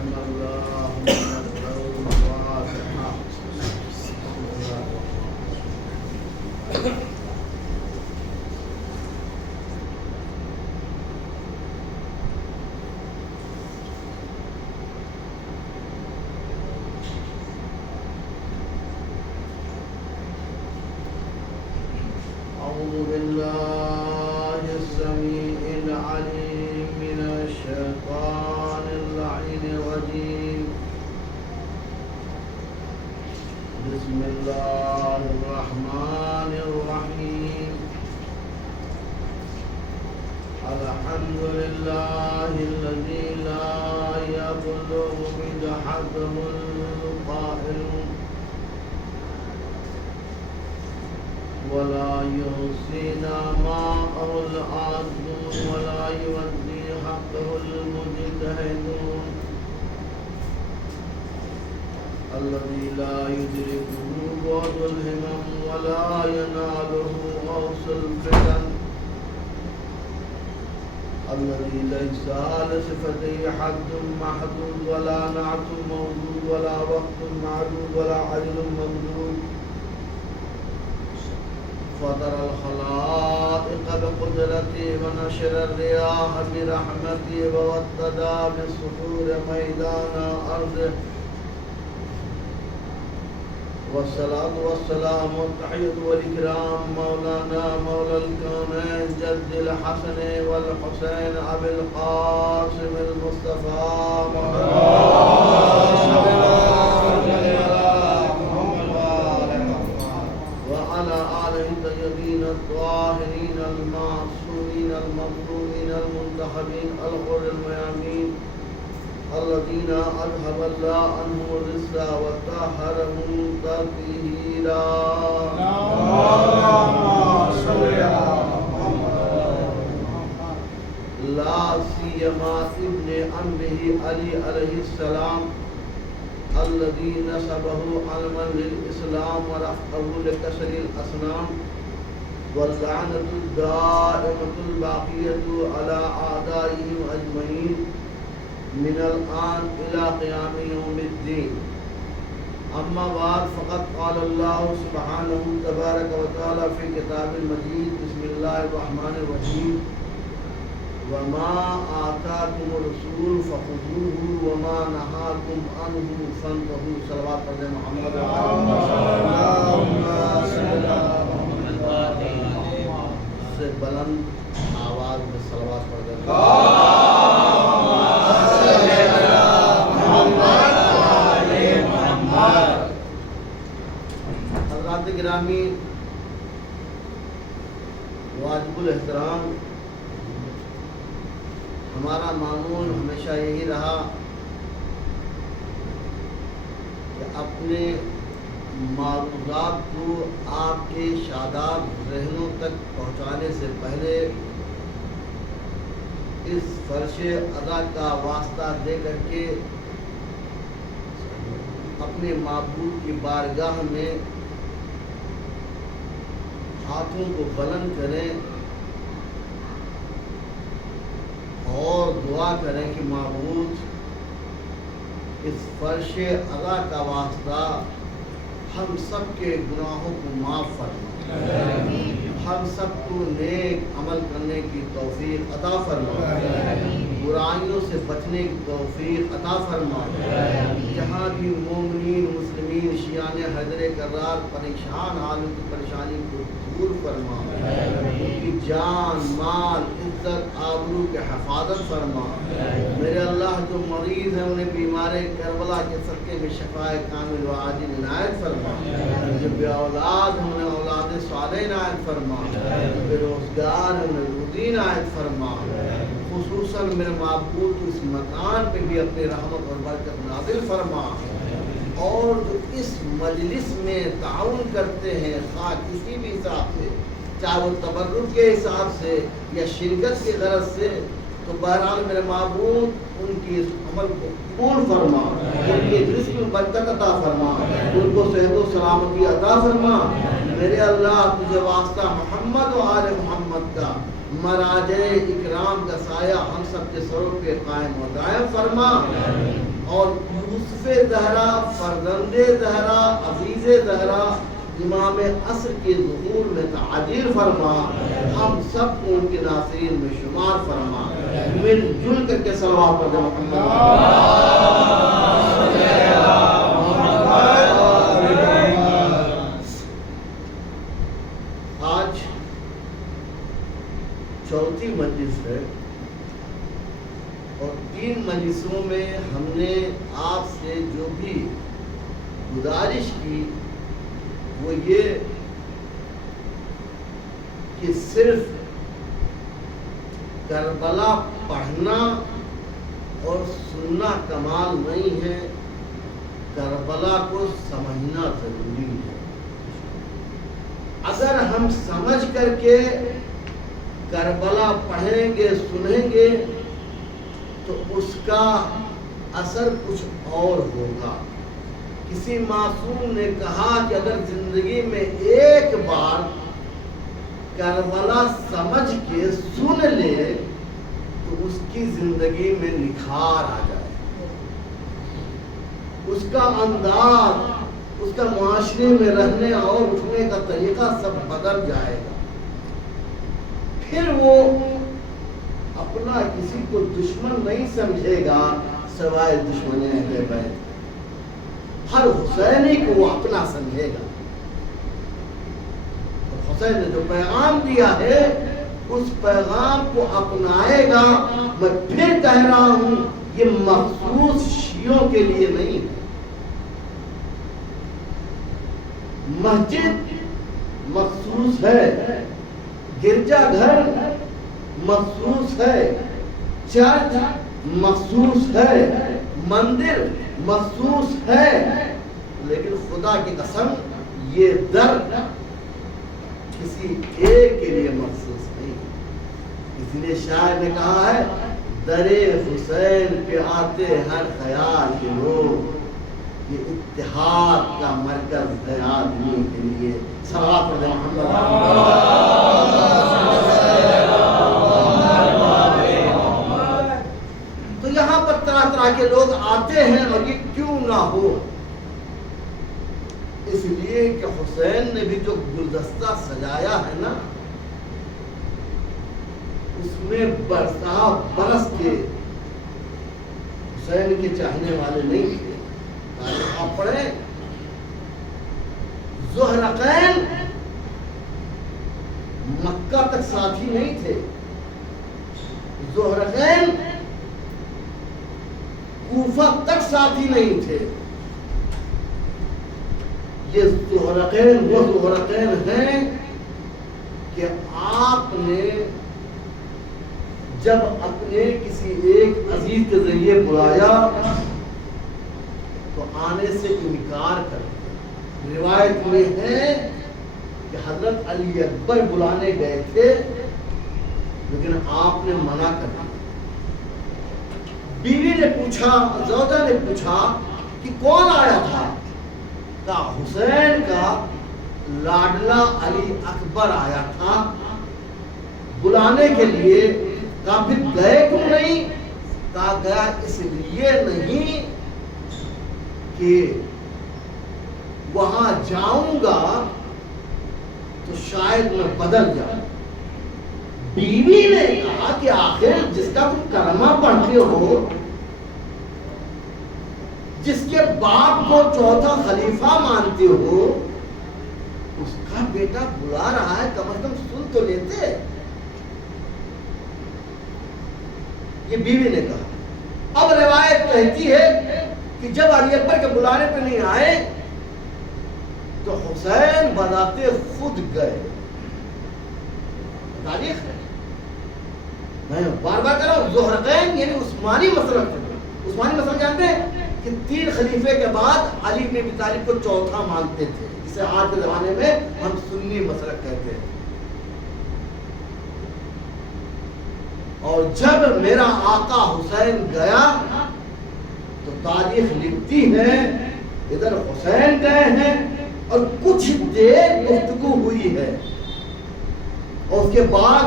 رحم الله من الواسعة. أعوذ بالله السميع العليم من الشيطان اللعين الرجيم. بسم الله الرحمن الرحيم. الحمد لله الذي لا يبلغ بدحته القائل ولا يحصينا ماءه العادون ولا يودي حقه المجتهدون. الذي لا يدركه بعد الهمم ولا يناله غوث الفتن. الذي ليس لصفته حد محدود ولا نعت موجود ولا وقت معدود ولا عدل ممدود. فطر الخلائق بقدرته ونشر الرياح برحمته ووطدا بالصخور ميدان أرضه. والصلاة والسلام والتحية والإكرام مولانا مولى الكونين جد الحسن والحسين أبي القاسم المصطفى وعلى آله الطيبين الطاهرين المعصومين المظلومين المنتخبين الغر الميامين الذين أذهب الله عنهم الرجس وطهرهم تطهيرا. لا سيما ابن أمه علي عليه السلام الذي نسبه علما للإسلام ورفعه لكسر الأصنام. واللعنة الدائمة الباقية على أعدائهم أجمعين من الآن إلى قيام يوم الدين. أما بعد فقد قال الله سبحانه تبارك وتعالى في كتاب المجيد. بسم الله الرحمن الرحيم. وما آتاكم الرسول فخذوه وما نهاكم عنه فانتهوا. صلوات پر محمد سے بلند آواز میں صلوات پڑھ دیں. حضرات گرامی واجب الاحترام، ہمارا معمول ہمیشہ یہی رہا کہ اپنے معروضات کو آپ کے شاداب ذہنوں تک پہنچانے سے پہلے اس فرش ادا کا واسطہ دے کر کے اپنے معبود کی بارگاہ میں ہاتھوں کو بلند کریں اور دعا کریں کہ معبود اس فرش ادا کا واسطہ ہم سب کے گناہوں کو معاف فرما، ہم سب کو نیک عمل کرنے کی توفیق عطا فرما، برائیوں سے بچنے کی توفیق عطا فرما. جہاں بھی مومنین مسلمین شیعان حیدر کرار پریشان حال کی پریشانی کو دور فرما، ان کی جان مال عزت آبرو کے حفاظت فرما. میرے اللہ جو مریض ہیں انہیں بیمار کربلا کے صدقے میں شفاء کامل و عاجل عنایت فرما. جو بے اولاد ہیں انہیں اولاد صالح عنایت فرما. جو بے روزگار ہیں انہیں روزی عنایت فرما. خصوصاً میرے معبود اس مکان پہ بھی اپنی رحمت اور برکت نازل فرما. اور جو اس مجلس میں تعاون کرتے ہیں خواہ کسی بھی حساب سے، چاہے وہ تبرک کے حساب سے یا شرکت کی غرض سے، تو بہرحال میرے معبود ان کی اس عمل کو قبول فرما، ان کے رزق میں برکت عطا فرما، ان کو صحت و سلامتی عطا فرما. میرے اللہ تجھے واسطہ محمد و آل محمد کا مراجع اکرام کا سایہ ہم سب کے سروں پہ قائم و دائم فرما. اور یوسف زہرا، فرزند زہرا، عزیز زہرا، امام عصر کے ظہور میں تعجیل فرما، ہم سب کو ان کے ناصرین میں شمار فرما، مل جل کر کے صلوات پڑھ محمد۔ آج چوتھی مجلس ہے اور 3 مجلسوں میں ہم نے آپ سے جو بھی گزارش کی وہ یہ کہ صرف کربلا پڑھنا اور سننا کمال نہیں ہے، کربلا کو سمجھنا ضروری ہے۔ اگر ہم سمجھ کر کے کربلا پڑھیں گے، سنیں گے تو اس کا اثر کچھ اور ہوگا۔ کسی معصوم نے کہا کہ اگر زندگی میں ایک بار کربلا سمجھ کے سن لے تو اس کی زندگی میں نکھار آ جائے، اس کا انداز، اس کا معاشرے میں رہنے اور اٹھنے کا طریقہ سب بدل جائے گا۔ پھر وہ اپنا کسی کو دشمن نہیں سمجھے گا سوائے دشمن اہل بیت، ہر حسینی کو وہ اپنا سمجھے گا۔ حسین نے جو پیغام دیا ہے اس پیغام کو اپنائے گا۔ میں پھر کہہ رہا ہوں یہ مخصوص شیعوں کے لیے نہیں ہے۔ مسجد مخصوص ہے، گرجا گھر مخصوص ہے، چرچ مخصوص ہے، مندر مخصوص ہے، لیکن خدا کی قسم یہ در کسی ایک کے لیے مخصوص نہیں۔ اس لیے شاعر نے کہا ہے در حسین پہ آتے ہر خیال کے لوگ، یہ اتحاد کا مرکز ہے آدمی کے لیے۔ صلوات پڑھ محمد۔ تو یہاں پر طرح طرح کے لوگ آتے ہیں اور یہ کیوں نہ ہو؟ اس لیے کہ حسین نے بھی جو گلدستہ سجایا ہے نا، اس میں برسا برس کے حسین کے چاہنے والے نہیں تھے۔ آپ پڑھیں زہرقین مکہ تک ساتھی نہیں تھے، زہرقین کوفہ تک ساتھی نہیں تھے۔ یہ زہرقین وہ زہرقین ہیں کہ آپ نے جب اپنے کسی ایک عزیز کے ذریعے بلایا تو آنے سے انکار کر دیا۔ روایت میں ہے کہ حضرت علی اکبر بلانے گئے تھے لیکن آپ نے منع کر دیا۔ بیوی نے پوچھا، زوجہ نے پوچھا کہ کون آیا تھا؟ کہا حسین کا لاڈلا علی اکبر آیا تھا بلانے کے لیے۔ کہا پھر گئے کیوں نہیں؟ کہا گیا اس لیے نہیں کہ وہاں جاؤں گا تو شاید میں بدل جاؤں۔ بیوی نے کہا کہ آخر جس کا تم کلمہ پڑھتے ہو، جس کے باپ کو چوتھا خلیفہ مانتے ہو، اس کا بیٹا بلا رہا ہے، کم از کم سن تو لیتے۔ یہ بیوی نے کہا۔ اب روایت کہتی ہے کہ جب علی اکبر کے بلانے پہ نہیں آئے تو حسین بذات خود گئے۔ تاریخ ہے، میں بار بار کہہ رہا ہوں، زہرقین یعنی عثمانی مسلک تھے۔ عثمانی مسلک جانتے ہیں کہ 3 خلیفے کے بعد علی بن ابی طالب کو چوتھا مانتے تھے، جسے آج کے زمانے میں ہم سنی مسلک کہتے ہیں۔ اور جب میرا آقا حسین گیا تو تاریخ لکھتی ہے ادھر حسین گئے ہیں اور کچھ دیر گفتگو ہوئی ہے، اور اس کے بعد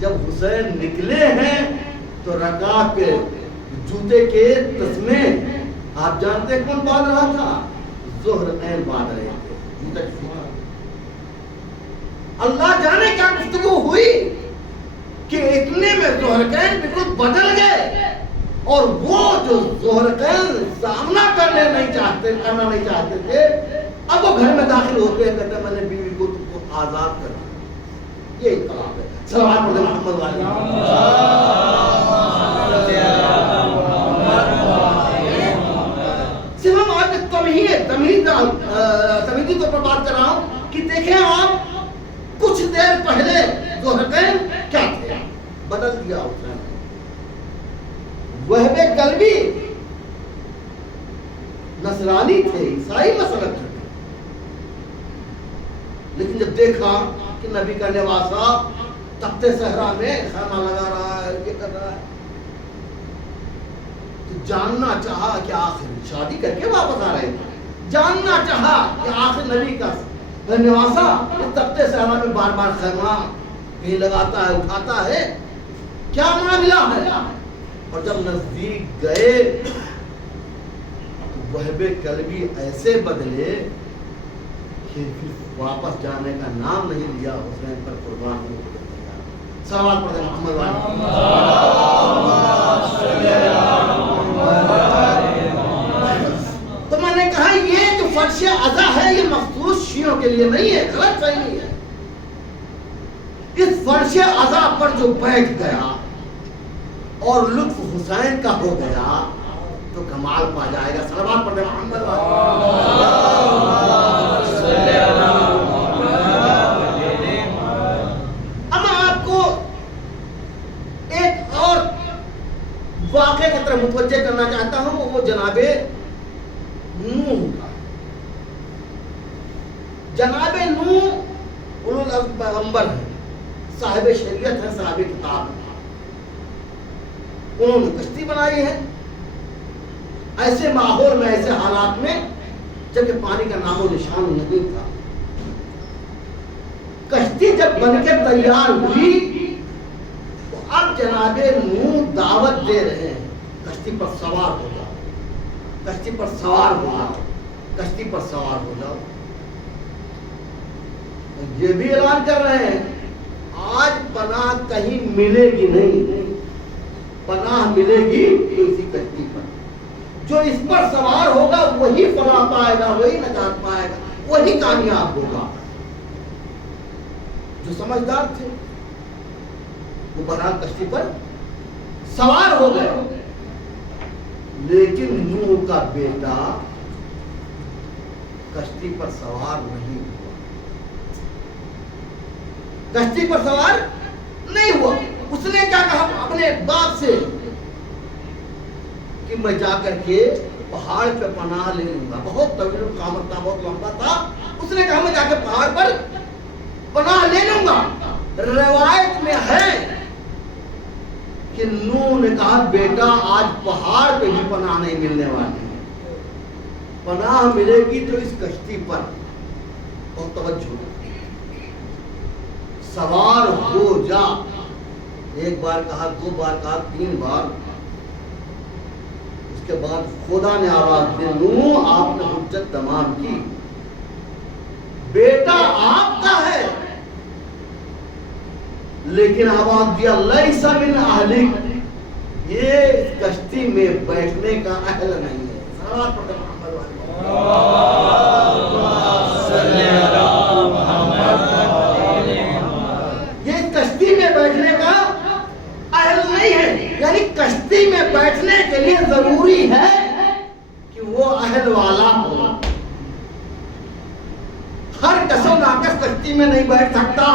جب حسین نکلے ہیں تو رکعت کے جوتے کے تسمے آپ جانتے ہیں کون باندھ رہا تھا؟ ذوالقرنین باندھ رہے تھے. اللہ جانے کیا گفتگو ہوئی کہ اتنے میں ذوالقرنین بالکل بدل گئے، اور وہ جو ذوالقرنین سامنا کرنا نہیں چاہتے تھے، اب وہ گھر میں داخل ہوتے ہیں، کہتے ہیں میں نے بیوی کو تم کو آزاد کر دیا. یہ انقلاب ہے. صلوات پڑھیں محمد والے. صرف ہم آپ تمہیدی طور پر بات کر رہا ہوں کہ دیکھیں آپ کچھ دیر پہلے ذوالقرنین کیا تھے، بدل دیا اس نے. وہب قلبی نصرانی تھے، عیسائی مسلک تھے، لیکن جب دیکھا کہ نبی کا نواسا تخت صحرا میں خیمہ لگا رہا ہے، یہ کر رہا ہے، تو جاننا چاہا کہ آخر شادی کر کے واپس آ رہے تھے، جاننا چاہا کہ آخر نبی کا نواسا تخت صحرا میں بار بار خیمہ کہیں لگاتا ہے، اٹھاتا ہے، کیا معاملہ ہے. اور جب نزدیک گئے وہب قلبی ایسے بدلے کہ پھر واپس جانے کا نام نہیں لیا، حسین پر قربان ہو گیا. صلوات پڑھیں محمد والے. تو میں نے کہا یہ جو فرش عزا ہے یہ مخصوص شیعوں کے لیے نہیں ہے، غلط فہمی ہے. اس فرش عزا پر جو بیٹھ گیا اور لطف حسین کا ہو گیا تو کمال پا جائے گا. صلوات پڑھیں محمد والے. اب میں آپ کو ایک اور واقعے کی طرف متوجہ کرنا چاہتا ہوں، وہ جناب نوح کا. جناب نوح اولو العزم پیغمبر ہیں، صاحب شریعت ہیں، صاحب کتاب ہیں. انہوں نے کشتی بنائی ہے ایسے ماحول میں، ایسے حالات میں جبکہ پانی کا نام و نشان نہیں تھا. کشتی جب بن کے تیار ہوئی تو اب جناب نوح دعوت دے رہے ہیں، کشتی پر سوار ہو جاؤ، کشتی پر سوار ہو جاؤ، کشتی پر سوار ہو جاؤ. یہ بھی اعلان کر رہے ہیں آج پناہ کہیں ملے گی نہیں، پناہ ملے گی تو اسی کشتی پر. جو اس پر سوار ہوگا وہی فلاح پائے گا، وہی نجات پائے گا، وہی کامیاب ہوگا. جو سمجھدار تھے وہ بہرحال کشتی پر سوار ہو گئے، لیکن نوح کا بیٹا کشتی پر سوار نہیں ہوا. کشتی پر سوار نہیں ہوا. اس نے کیا کہا اپنے باپ سے کہ میں جا کر کے پہاڑ پہ پناہ لے لوں گا. بہت طویل قامت تھا، بہت لمبا تھا. اس نے کہا میں جا کے پہاڑ پر پناہ لے لوں گا. روایت میں ہے کہ نوح نے کہا بیٹا آج پہاڑ پہ بھی پناہ نہیں ملنے والی ہے، پناہ ملے گی تو اس کشتی پر. بہت توجہ، سوار ہو جا. ایک بار کہا، دو بار کہا، تین بار. اس کے بعد خدا نے آواز دی نوح آپ نے حجت تمام کی، بیٹا آپ کا ہے، لیکن آواز دیا لیس من اہلک، یہ اس کشتی میں بیٹھنے کا اہل نہیں ہے. صلوات پڑھیں محمد والے. یہ کشتی میں بیٹھنے کا اہل نہیں ہے. یعنی کشتی میں بیٹھنے کے لیے ضروری ہے کہ وہ اہل والا ہو. ہر کس و ناقص کشتی میں نہیں بیٹھ سکتا.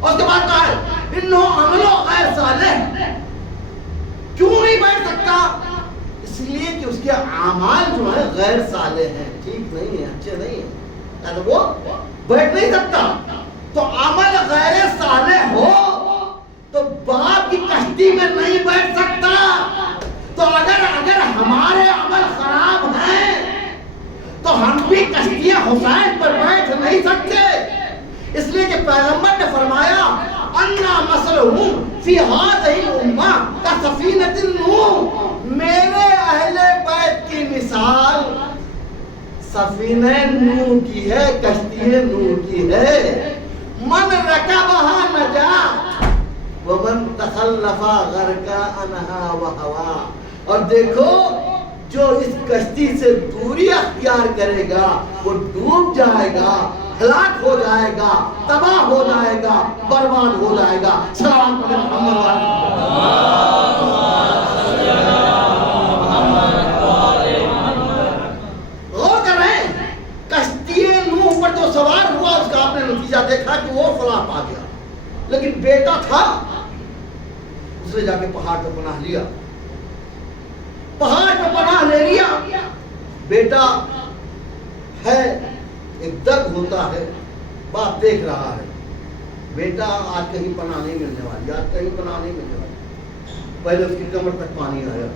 اور اس کے بعد کہا ہے انہوں عملو غیر صالح. کیوں نہیں بیٹھ سکتا؟ اس لیے کہ اس کے اعمال جو ہیں غیر صالح ہیں، ٹھیک نہیں ہیں، اچھے نہیں ہیں، وہ بیٹھ نہیں سکتا. تو عمل غیر صالح ہو تو باپ کی کشتی میں نہیں بیٹھ سکتا. تو اگر ہمارے عمل خراب ہیں تو ہم بھی کشتیاں حسین پر بیٹھ نہیں سکتے. اس لیے کہ پیغمبر نے فرمایا انا مثلہم فی ہذہ الامہ کسفینۃ نوح، میرے اہل بیت کی مثال سفینہ نوح کی ہے، کشتی نوح کی ہے. من رکبہا نجا ومن تخلفا غرقا انہا وہوا. اور دیکھو جو اس کشتی سے دوری اختیار کرے گا وہ ڈوب جائے گا، ہلاک ہو جائے گا، تباہ ہو جائے گا، برباد ہو جائے گا. سلام غور کریں، کشتی نوح پر جو سوار ہوا اس کا آپ نے نتیجہ دیکھا کہ وہ فلاح پا گیا، لیکن بیٹا تھا اس نے جا کے پہاڑ پہ پناہ لیا، پہاڑ پہ پناہ لے لیا. بیٹا ہے، ایک درد ہوتا ہے، باپ دیکھ رہا ہے بیٹا آج کہیں پناہ نہیں ملنے والی، آج کہیں پناہ نہیں ملنے والی. پہلے اس کی کمر تک پانی آیا،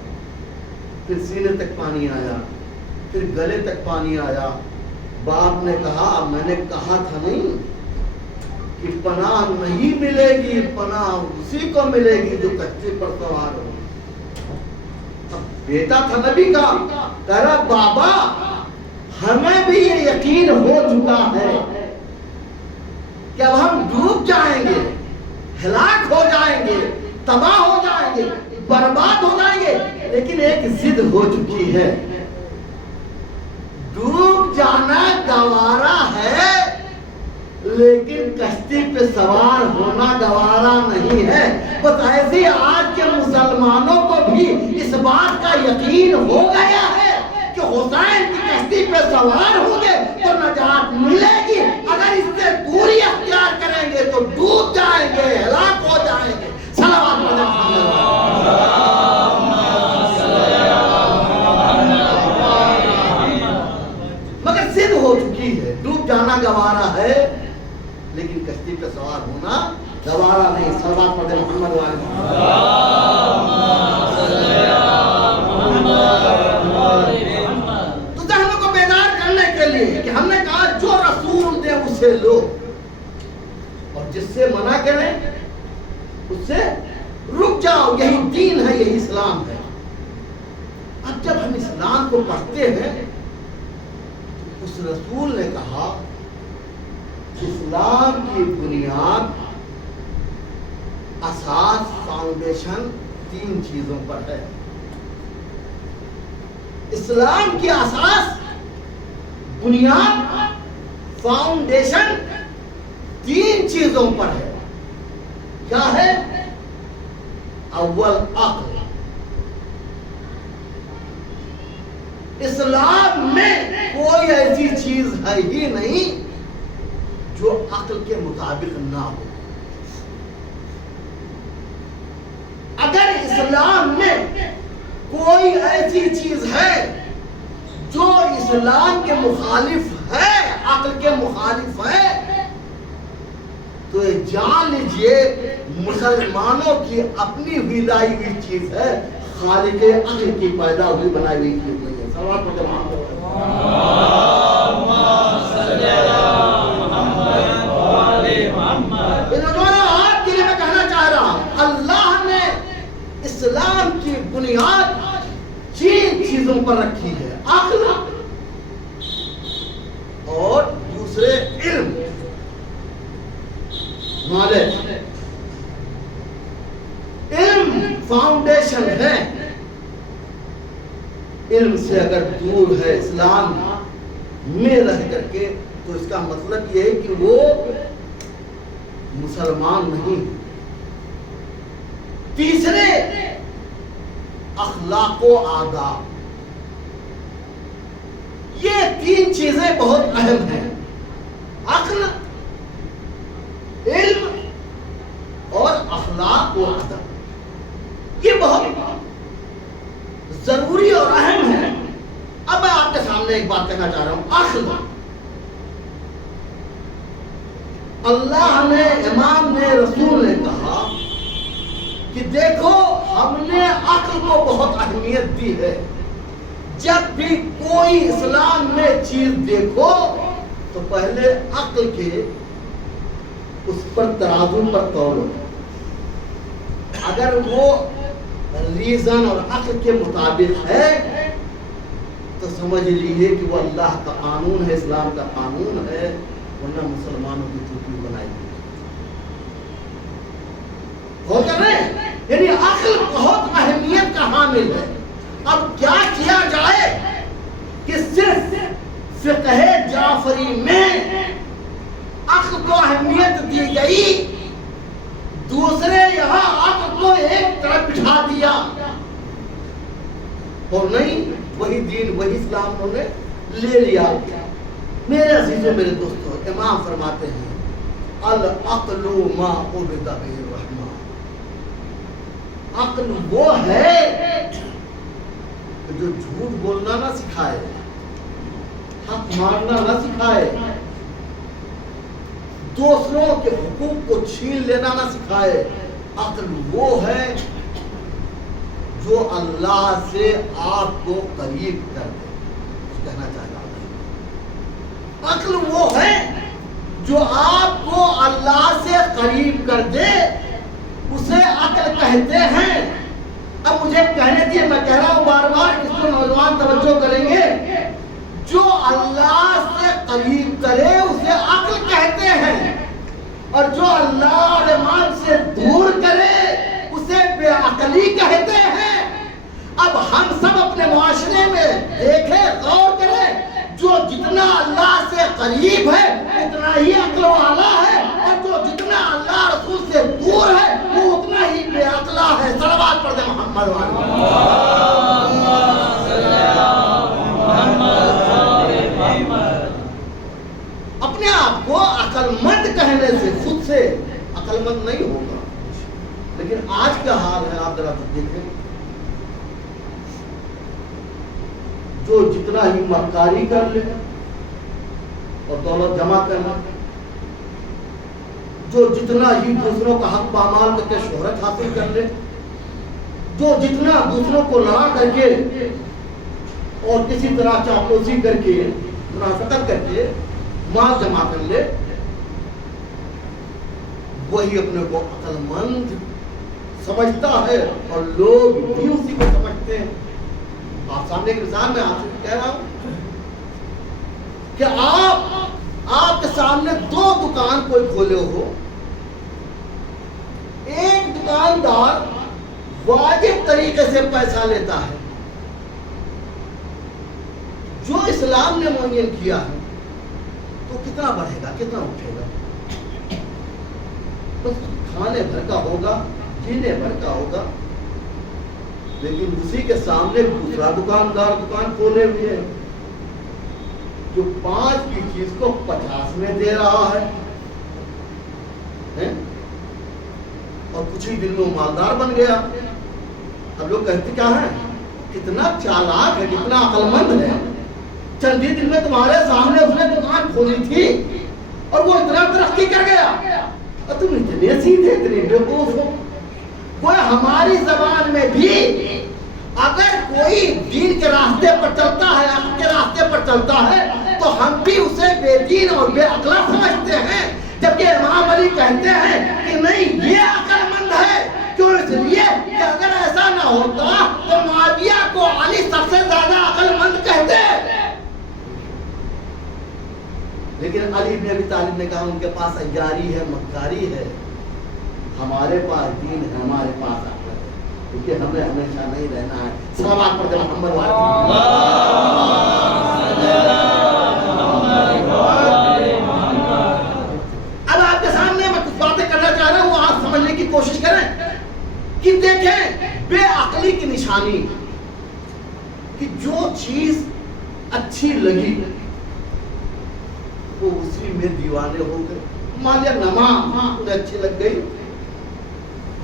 پھر سینے تک پانی آیا، پھر گلے تک پانی آیا. باپ نے کہا میں نے کہا تھا نہیں کہ پناہ نہیں ملے گی، پناہ اسی کو ملے گی جو کشتی پر سوار ہو. بیٹا تھا نبی کا، کہہ رہا بابا ہمیں بھی یہ یقین ہو چکا ہے کہ اب ہم ڈوب جائیں گے، ہلاک ہو جائیں گے، تباہ ہو جائیں گے، برباد ہو جائیں گے، لیکن ایک ضد ہو چکی ہے، ڈوب جانا گوارا ہے لیکن کشتی پہ سوار ہونا گوارا نہیں ہے. بس ایسے آج کے مسلمانوں کو بھی اس بات کا یقین ہو گیا ہے کہ حسین کی کشتی پہ سوار ہوں گے تو نجات ملے گی، اگر اس سے دوری اختیار کریں گے تو ڈوب جائیں گے، ہلاک ہو جائیں گے. صلوات مگر ضد ہو چکی ہے، ڈوب جانا گوارا ہے لیکن کشتی پہ سوار ہونا گوارا نہیں. صلوات پڑھیں محمد و آل محمد. تو ذہن کو بیدار کرنے کے لیے کہ ہم نے کہا جو رسول دے اسے لو اور جس سے منع کریں اس سے رک جاؤ، یہی دین ہے، یہی اسلام ہے. اب جب ہم اسلام کو پڑھتے ہیں اس رسول نے کہا اسلام کی بنیاد، اساس، فاؤنڈیشن 3 چیزوں پر ہے. اسلام کی اساس، بنیاد، فاؤنڈیشن 3 چیزوں پر ہے. کیا ہے؟ اول عقل. اسلام میں کوئی ایسی چیز ہے ہی نہیں جو عقل کے مطابق نہ ہو. اگر اسلام میں کوئی ایسی چیز ہے جو اسلام کے مخالف ہے، عقل کے مخالف ہے، تو یہ جان لیجئے مسلمانوں کی اپنی ہوئی لائی ہوئی چیز ہے، خالق عقل کی پیدا ہوئی بنائی ہوئی چیز نہیں ہے. سوال پر جواب دو. اسلام کی بنیاد 3 چیزوں پر رکھی ہے، عقل اور دوسرے علم، نالج. علم فاؤنڈیشن ہے. علم سے اگر دور ہے اسلام میں رہ کر کے تو اس کا مطلب یہ ہے کہ وہ مسلمان نہیں. تیسرے اخلاق و آداب. یہ 3 چیزیں بہت اہم ہیں، عقل، علم اور اخلاق و ادب. یہ بہت ضروری اور اہم ہے. اب میں آپ کے سامنے ایک بات کہنا چاہ رہا ہوں. عقل، اللہ نے، امام نے، رسول نے کہا کہ دیکھو ہم نے عقل کو بہت اہمیت دی ہے. جب بھی کوئی اسلام میں چیز دیکھو تو پہلے عقل کے اس پر ترازو پر تولو. اگر وہ ریزن اور عقل کے مطابق ہے تو سمجھ لیجیے کہ وہ اللہ کا قانون ہے، اسلام کا قانون ہے، ورنہ مسلمانوں کی ٹوپی بنائی گئی ہو کر رہے، یعنی عقل بہت اہمیت کا حامل ہے۔ اب کیا کیا جائے کہ صرف فقہ جعفری میں عقل کو اہمیت دی گئی، دوسرے یہاں عقل کو ایک طرف بٹھا دیا، اور نہیں وہی دین وہی اسلام انہوں نے لے لیا۔ میرے عزیزوں میرے دوستوں، امام فرماتے ہیں العقل ما عبد به الرحمن، عقل وہ ہے جو جھوٹ بولنا نہ سکھائے، حق مارنا نہ سکھائے، دوسروں کے حقوق کو چھین لینا نہ سکھائے۔ عقل وہ ہے جو اللہ سے آپ کو قریب کر دے، کہنا چاہتا ہوں عقل وہ ہے جو آپ کو اللہ سے قریب کر دے، اسے عقل کہتے ہیں۔ اب مجھے کہنے دیے، میں کہہ رہا ہوں بار بار، کس کو نوجوان توجہ کریں گے، جو اللہ سے قریب کرے اسے عقل کہتے ہیں، اور جو اللہ اور ایمان سے دور کرے اسے بے عقلی کہتے ہیں۔ اب ہم سب اپنے معاشرے میں دیکھیں، غور کریں، جو جتنا اللہ سے قریب ہے اتنا ہی عقل والا ہے، اور جو جتنا اللہ رسول سے دور ہے وہ اتنا ہی بے عقلا ہے۔ صلوات پڑھ دیں محمد اپنے آپ کو عقل مند کہنے سے خود سے عقل مند نہیں ہوگا۔ لیکن آج کا حال ہے، آپ ذرا دیکھیں، جو جتنا ہی مکاری کر لے اور دولت جمع کرنا، جو جتنا ہی دوسروں کا حق پامال کر کے شہرت حاصل کر لے، جو جتنا دوسروں کو لڑا کر کے اور کسی طرح چاپلوسی کر کے منافقت کر کے مال جمع کر لے، وہی اپنے کو عقل مند سمجھتا ہے، اور لوگ بھی اسی کو سمجھتے ہیں۔ آپ سامنے ایک مثال میں آپ سے کہہ رہا ہوں کہ آپ کے سامنے دو دکان کوئی کھولے ہو، ایک دکاندار واجب طریقے سے پیسہ لیتا ہے، جو اسلام نے معین کیا ہے، تو کتنا بڑھے گا، کتنا اٹھے گا؟ بس کھانے بھر کا ہوگا، پینے بھر کا ہوگا۔ لیکن اسی کے سامنے دوسرا دکاندار دکان کھولے ہوئے ہے، جو 5 کی چیز کو 50 میں دے رہا ہے، اور کچھ ہی دن میں مالدار بن گیا۔ اب لوگ کہتے کیا ہے، کتنا چالاک ہے، کتنا عقل مند ہے، چند ہی دن میں تمہارے سامنے اس نے دکان کھولی تھی اور وہ اتنا ترقی کر گیا، اور تم اتنے سیدھے اتنے بیوقوف ہو۔ وہ ہماری زبان میں بھی اگر کوئی دین کے راستے پر چلتا ہے، عقل کے راستے پر چلتا ہے، تو ہم بھی اسے بے دین اور بے عقل سمجھتے ہیں، جبکہ امام علی کہتے ہیں کہ نہیں، یہ عقل مند ہے۔ کیوں؟ اس لیے کہ اگر ایسا نہ ہوتا تو معاویہ کو علی سب سے زیادہ عقل مند کہتے۔ لیکن علی بن ابی طالب نے کہا ان کے پاس عیاری ہے، مکاری ہے، ہمارے پاس دین ہے، ہمارے پاس عقل ہے، کیونکہ ہمیں ہمیشہ نہیں رہنا ہے۔ صلوات پڑھ دیں محمد اب آپ کے سامنے میں کچھ باتیں کرنا چاہ رہا ہوں، وہ آپ سمجھنے کی کوشش کریں کہ دیکھیں بے عقلی کی نشانی کہ جو چیز اچھی لگی وہ اسی میں دیوانے ہو گئے۔ مان لیا نماز انہیں اچھی لگ گئی،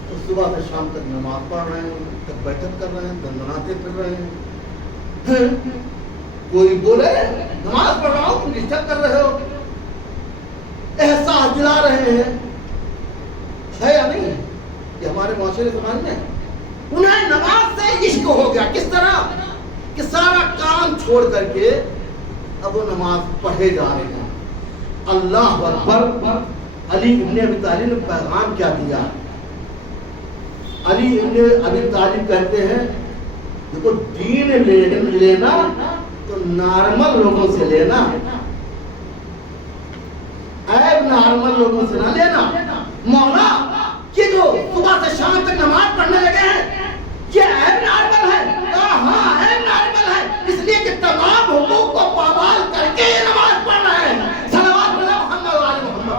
تو صبح سے شام تک نماز پڑھ رہے ہیں، تک بیٹھک کر رہے ہیں، دندناتے پھر رہے ہیں۔ کوئی بولے نماز پڑھ رہا ہوں، تم ڈسٹرب کر رہے ہو، احساس دلا رہے ہیں، ہے یا نہیں؟ یہ ہمارے معاشرے زمانے میں انہیں نماز سے عشق ہو گیا۔ کس طرح کہ سارا کام چھوڑ کر کے اب وہ نماز پڑھے جا رہے ہیں۔ اللہ اکبر۔ علی ابن ابی طالب نے پیغام کیا دیا؟ علی ابن ابی طالب کہتے ہیں دیکھو دین لینا تو تو نارمل لوگوں سے لینا، عیب نارمل لوگوں سے نہ لینا۔ مولا یہ جو صبح سے شام تک نماز پڑھنے لگے ہیں یہ عیب نارمل ہے؟ کہا ہاں عیب نارمل ہے، اس لیے کہ تمام حقوق کو پامال کر کے یہ نماز پڑھ رہے ہیں۔ صلوات علی محمد و آل محمد۔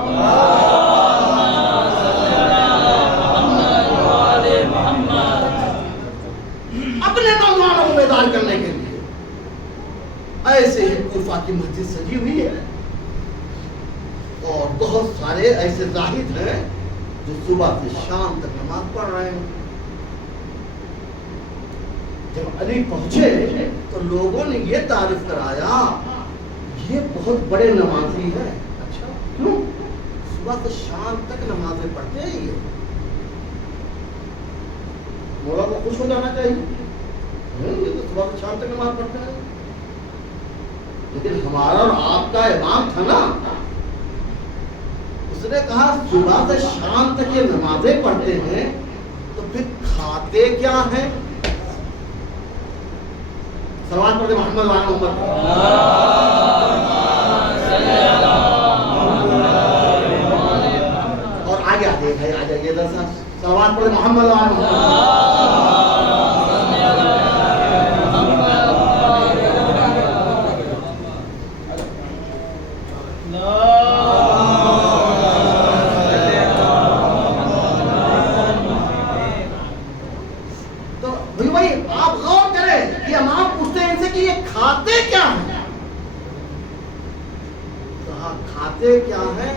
اپنے نوجوانوں کو بیدار کرنے کے لیے ایسے ہی کوفہ کی مسجد سجی ہوئی ہے، اور بہت سارے ایسے زاہد ہیں جو صبح سے شام تک نماز پڑھ رہے ہیں۔ جب علی پہنچے تو لوگوں نے یہ تعریف کرایا یہ بہت بڑے نمازی ہیں۔ اچھا کیوں؟ صبح سے شام تک نمازیں پڑھتے ہیں یہ، مولا کو خوش ہو جانا چاہیے، یہ تو صبح سے شام تک نماز پڑھتے ہیں۔ لیکن ہمارا اور آپ کا امام تھا نا، اس نے کہا صبح سے شام تک یہ نمازیں پڑھتے ہیں تو پھر کھاتے کیا ہیں؟ صلوات پڑھتے محمد وعلی محمد۔ اور آگے آگے بھائی آ جائیے ذرا، صلوات پڑھتے محمد وعلی محمد۔ کھاتے کیا ہیں؟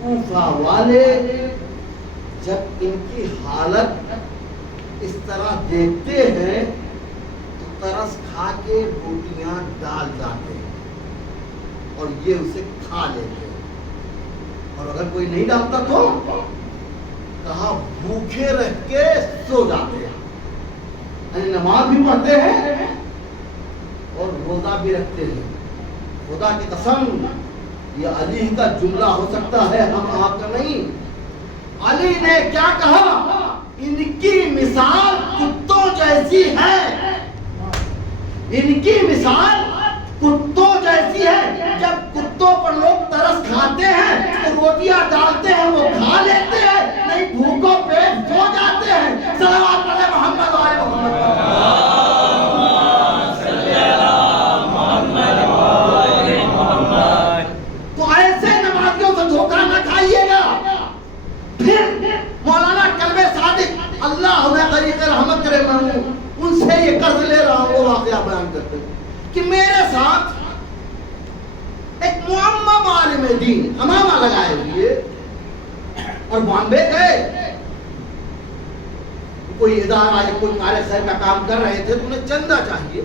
کوفہ والے جب ان کی حالت اس طرح دیکھتے ہیں تو ترس کھا کے بوٹیاں ڈال جاتے ہیں اور یہ اسے کھا لیتے ہیں، اور اگر کوئی نہیں ڈالتا تو کہا بھوکے رہ کے سو جاتے ہیں، یعنی نماز بھی پڑھتے ہیں اور روزہ بھی رکھتے ہیں۔ خدا کی قسم یہ علی کا جملہ ہو سکتا ہے، ہم آپ کا نہیں۔ علی نے کیا کہا؟ ان کی مثال کتوں جیسی ہے، ان کی مثال کتوں جیسی ہے۔ جب کتوں پر لوگ ترس کھاتے ہیں تو روٹیاں ڈالتے ہیں وہ کھا لیتے ہیں، نہیں بھوکوں پیٹ سو جاتے ہیں۔ صلوات علی محمد و آل محمد۔ اللہ انہیں طریق رحمت کرے، میں ان سے یہ قرض لے رہا ہوں۔ وہ واقعہ بیان کرتے ہیں کہ میرے ساتھ ایک معمم عالم دین امامہ لگائے ہوئے اور بامبے گئے، کوئی ادارہ یا کوئی کار خیر کا کام کر رہے تھے تو انہیں چندہ چاہیے،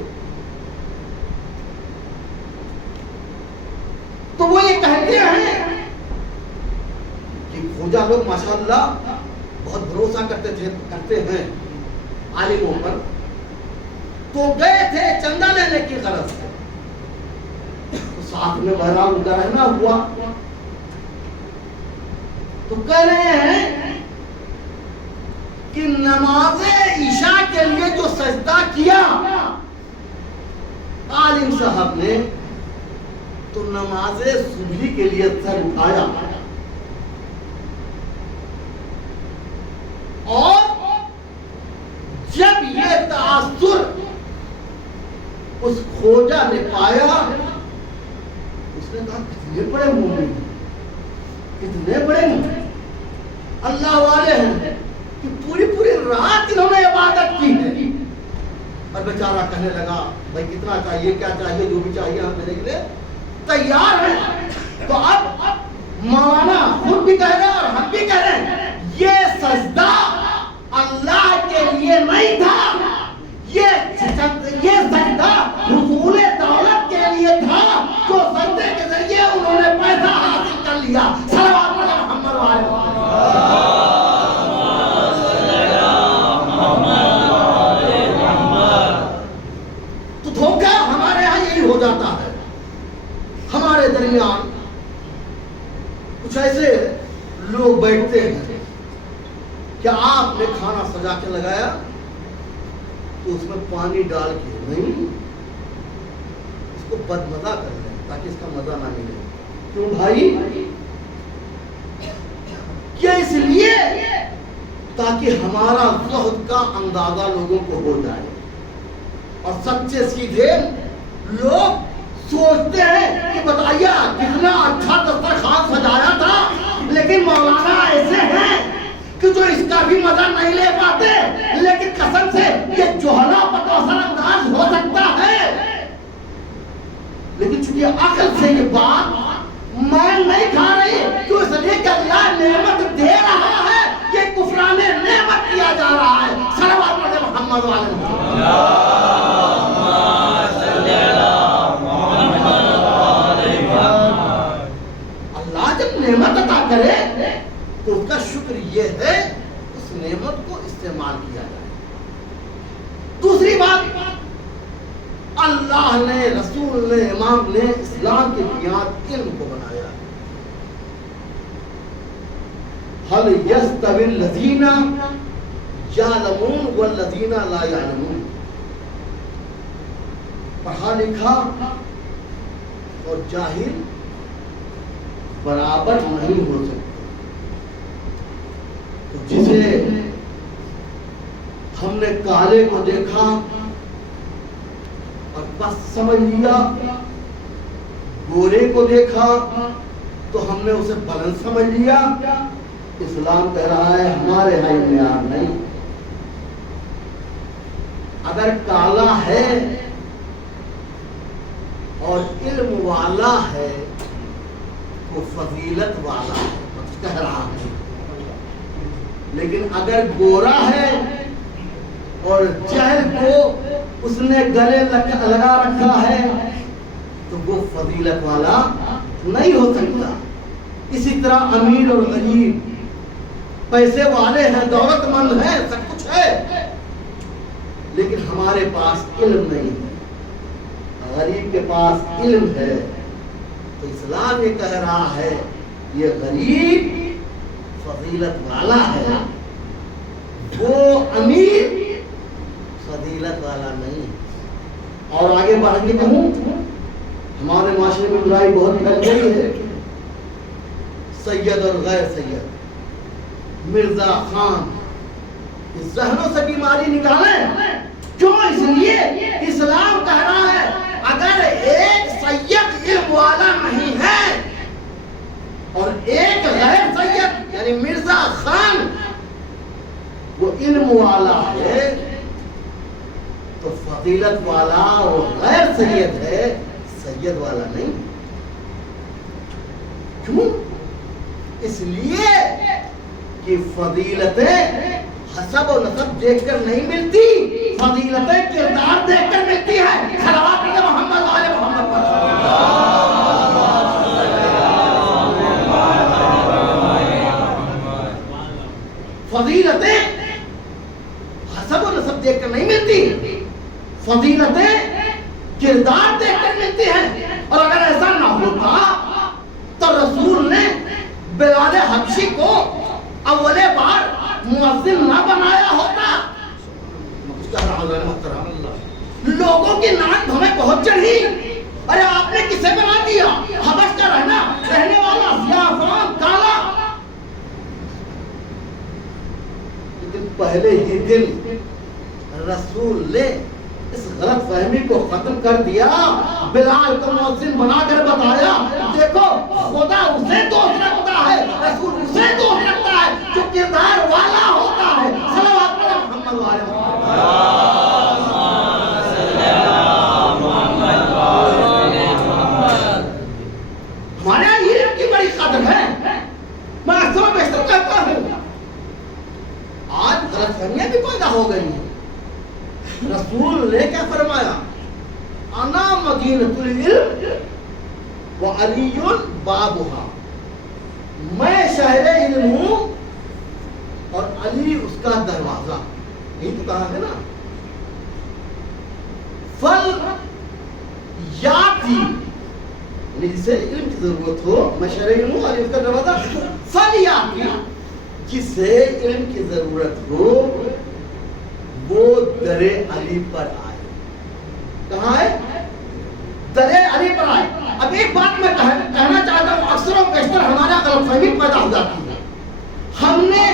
تو وہ یہ کہتے ہیں کہ خوجہ لوگ ماشاءاللہ بہت بھروسہ کرتے ہیں عالموں پر، تو گئے تھے چندہ لینے کی غرض سے، تو ساتھ میں بہرحال ان کا رہنا ہوا، تو کہہ رہے ہیں کہ نماز عشاء کے لیے جو سجدہ کیا عالم صاحب نے، تو نماز صبح کے لیے سر اٹھایا اور جب یہ تاثر اس خوجہ نے پایا اس نے کہا کتنے بڑے مومن، کتنے بڑے مومن، اللہ والے ہیں کہ پوری پوری رات انہوں نے عبادت کی ہے۔ اور بیچارہ کہنے لگا بھائی کتنا چاہیے، کیا چاہیے، جو بھی چاہیے ہم دینے کے لیے تیار ہیں۔ تو اب مولانا خود بھی کہہ رہے ہیں اور ہم بھی کہہ رہے ہیں یہ سجدہ اللہ کے لیے نہیں تھا، یہ سجدہ حصول دولت کے لیے تھا، جو سجدے کے ذریعے انہوں نے پیسہ حاصل کر لیا۔ صلوات علی محمد و آل محمد۔ تو دھوکہ ہمارے ہاں یہی ہو جاتا ہے، ہمارے درمیان کچھ ایسے لوگ بیٹھتے ہیں کہ آپ نے کھانا سجا کے لگایا، تو اس میں پانی ڈال کے نہیں، اس کو بدمزہ کر لیں تاکہ اس کا مزہ نہ ملے. کیوں بھائی؟ کیا اس لیے تاکہ ہمارا زہد کا اندازہ لوگوں کو ہو جائے. اور سچے سیدھے لوگ سوچتے ہیں کہ بتائیے کتنا اچھا دسترخوان سجایا تھا، لیکن مولانا ایسے ہیں کہ جو اس کا بھی مزہ نہیں لے پاتے. لیکن قسم سے یہ جوہلا پتوسر انداز ہو سکتا ہے، لیکن چونکہ عقل سے یہ بات میں نہیں کھا رہی، کیوں؟ اس لیے کہ اللہ نعمت دے رہا ہے، یہ کفران نعمت کیا جا رہا ہے. صلوات پڑھیں محمد والے محمد. اللہ جب نعمت عطا کرے تو اس کا شکر یہ ہے اس نعمت کو استعمال کیا جائے. دوسری بات، اللہ نے، رسول نے، امام نے اسلام کی بنیاد علم کو بنایا. هل يستوي الذين يعلمون والذين لا يعلمون. پڑھا لکھا اور جاہل برابر نہیں ہو سکتے. تو جسے ہم نے کالے کو دیکھا اور بس سمجھ لیا، گورے کو دیکھا تو ہم نے اسے بلند سمجھ لیا. اسلام کہہ رہا ہے ہمارے ہاں معیار نہیں. اگر کالا ہے اور علم والا ہے وہ فضیلت والا ہے کہہ رہا ہے. لیکن اگر گورا ہے اور جہل کو اس نے گلے لگا رکھا ہے تو وہ فضیلت والا نہیں ہو سکتا. اسی طرح امیر اور غریب، پیسے والے ہیں، دولت مند ہیں، سب کچھ ہے، لیکن ہمارے پاس علم نہیں ہے. غریب کے پاس علم ہے تو اسلام یہ کہہ رہا ہے یہ غریب فضیلت والا ہے، وہ امیر فضیلت والا نہیں. اور آگے بڑھ کے کہوں، ہمارے معاشرے میں برائی بہت پھیل گئی ہے. سید اور غیر سید، مرزا خان، اس ذہنوں سے بیماری نکالیں. کیوں؟ اس لیے اسلام کہہ رہا ہے اگر ایک سید علم والا نہیں ہے اور ایک غیر سید یعنی مرزا خان وہ علم والا ہے تو فضیلت والا وہ غیر سید ہے، سید والا نہیں. کیوں؟ اس لیے کہ فضیلتیں حسب و نسب دیکھ کر نہیں ملتی، فضیلتیں کردار دیکھ کر ملتی ہے. صلوات پڑھیں محمد والے محمد پر. فضیلتیں حسب و نسب دیکھ کر نہیں ملتی، فضیلتیں کردار دیکھ کر ملتی ہیں. اور اگر ایسا نہ ہوتا تو رسول نے بلال حبشی کو اول بار مؤذن نہ بنایا ہوتا. لوگوں کی ناک ہمیں پہنچ چڑھی، ارے آپ نے کسے بنا دیا؟ حبش کا رہنے والا سیاہ فام کالا. لیکن پہلے ہی دن رسول نے اس غلط فہمی کو ختم کر دیا. بلال کو مؤذن بنا کر بتایا دیکھو خدا اسے دوست رکھتا ہے، رسول اسے دوست رکھتا ہے جو کردار والا ہوتا ہے. صلوات پڑھیں محمد والے محمد. ہمارے یہاں علم کی بڑی قدر ہے. میں اکثر و بیشتر کہتا ہوں آج غلط فہمیاں بھی پیدا ہو گئی ہیں. رسول نے کیا فرمایا؟ انا مدینۃ العلم وعلی بابھا. میں شہر علم ہوں اور علی اس کا دروازہ. یہی تو کہا ہے نا. فل یاتی جسے علم کی ضرورت ہو، میں شہر علم ہوں، علی اس کا دروازہ. فل یاتی جسے علم کی ضرورت ہو وہ درے علی پر آئے. کہاں ہے؟ درے علی پر آئے. اب ایک بات میں کہنا چاہتا ہوں، اکثر و بیشتر ہمارا غلط فہمی پیدا ہو جاتی ہے. ہم نے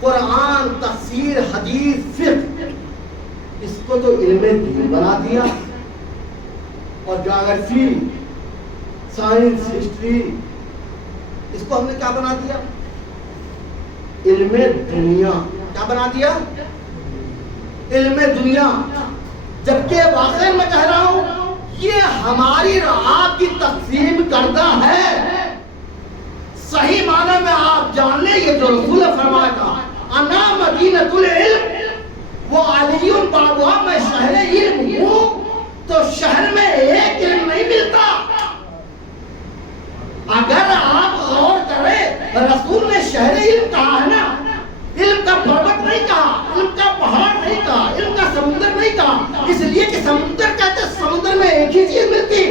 قرآن، تفسیر، حدیث، فقہ اس کو تو علم دین بنا دیا، اور جغرافی، سائنس، ہسٹری اس کو ہم نے کیا بنا دیا؟ علم دنیا. کیا بنا دیا؟ علم دنیا. جبکہ واقعی میں کہہ رہا ہوں یہ ہماری اور آپ کی تقسیم کردہ ہے. صحیح معنی میں آپ جان لیں یہ جو رسول نے فرمایا تھا انا مدینۃ العلم وہ علی بابا، میں شہر علم ہوں. تو شہر میں ایک علم نہیں ملتا. اگر آپ غور کریں رسول نے شہر علم کہا ہے نا، علم کا پربت نہیں کہا، علم کا پہاڑ نہیں کہا، علم کا سمندر نہیں کہا. اس لیے کہ سمندر کہتے سمندر میں ایک ہی چیز ملتی،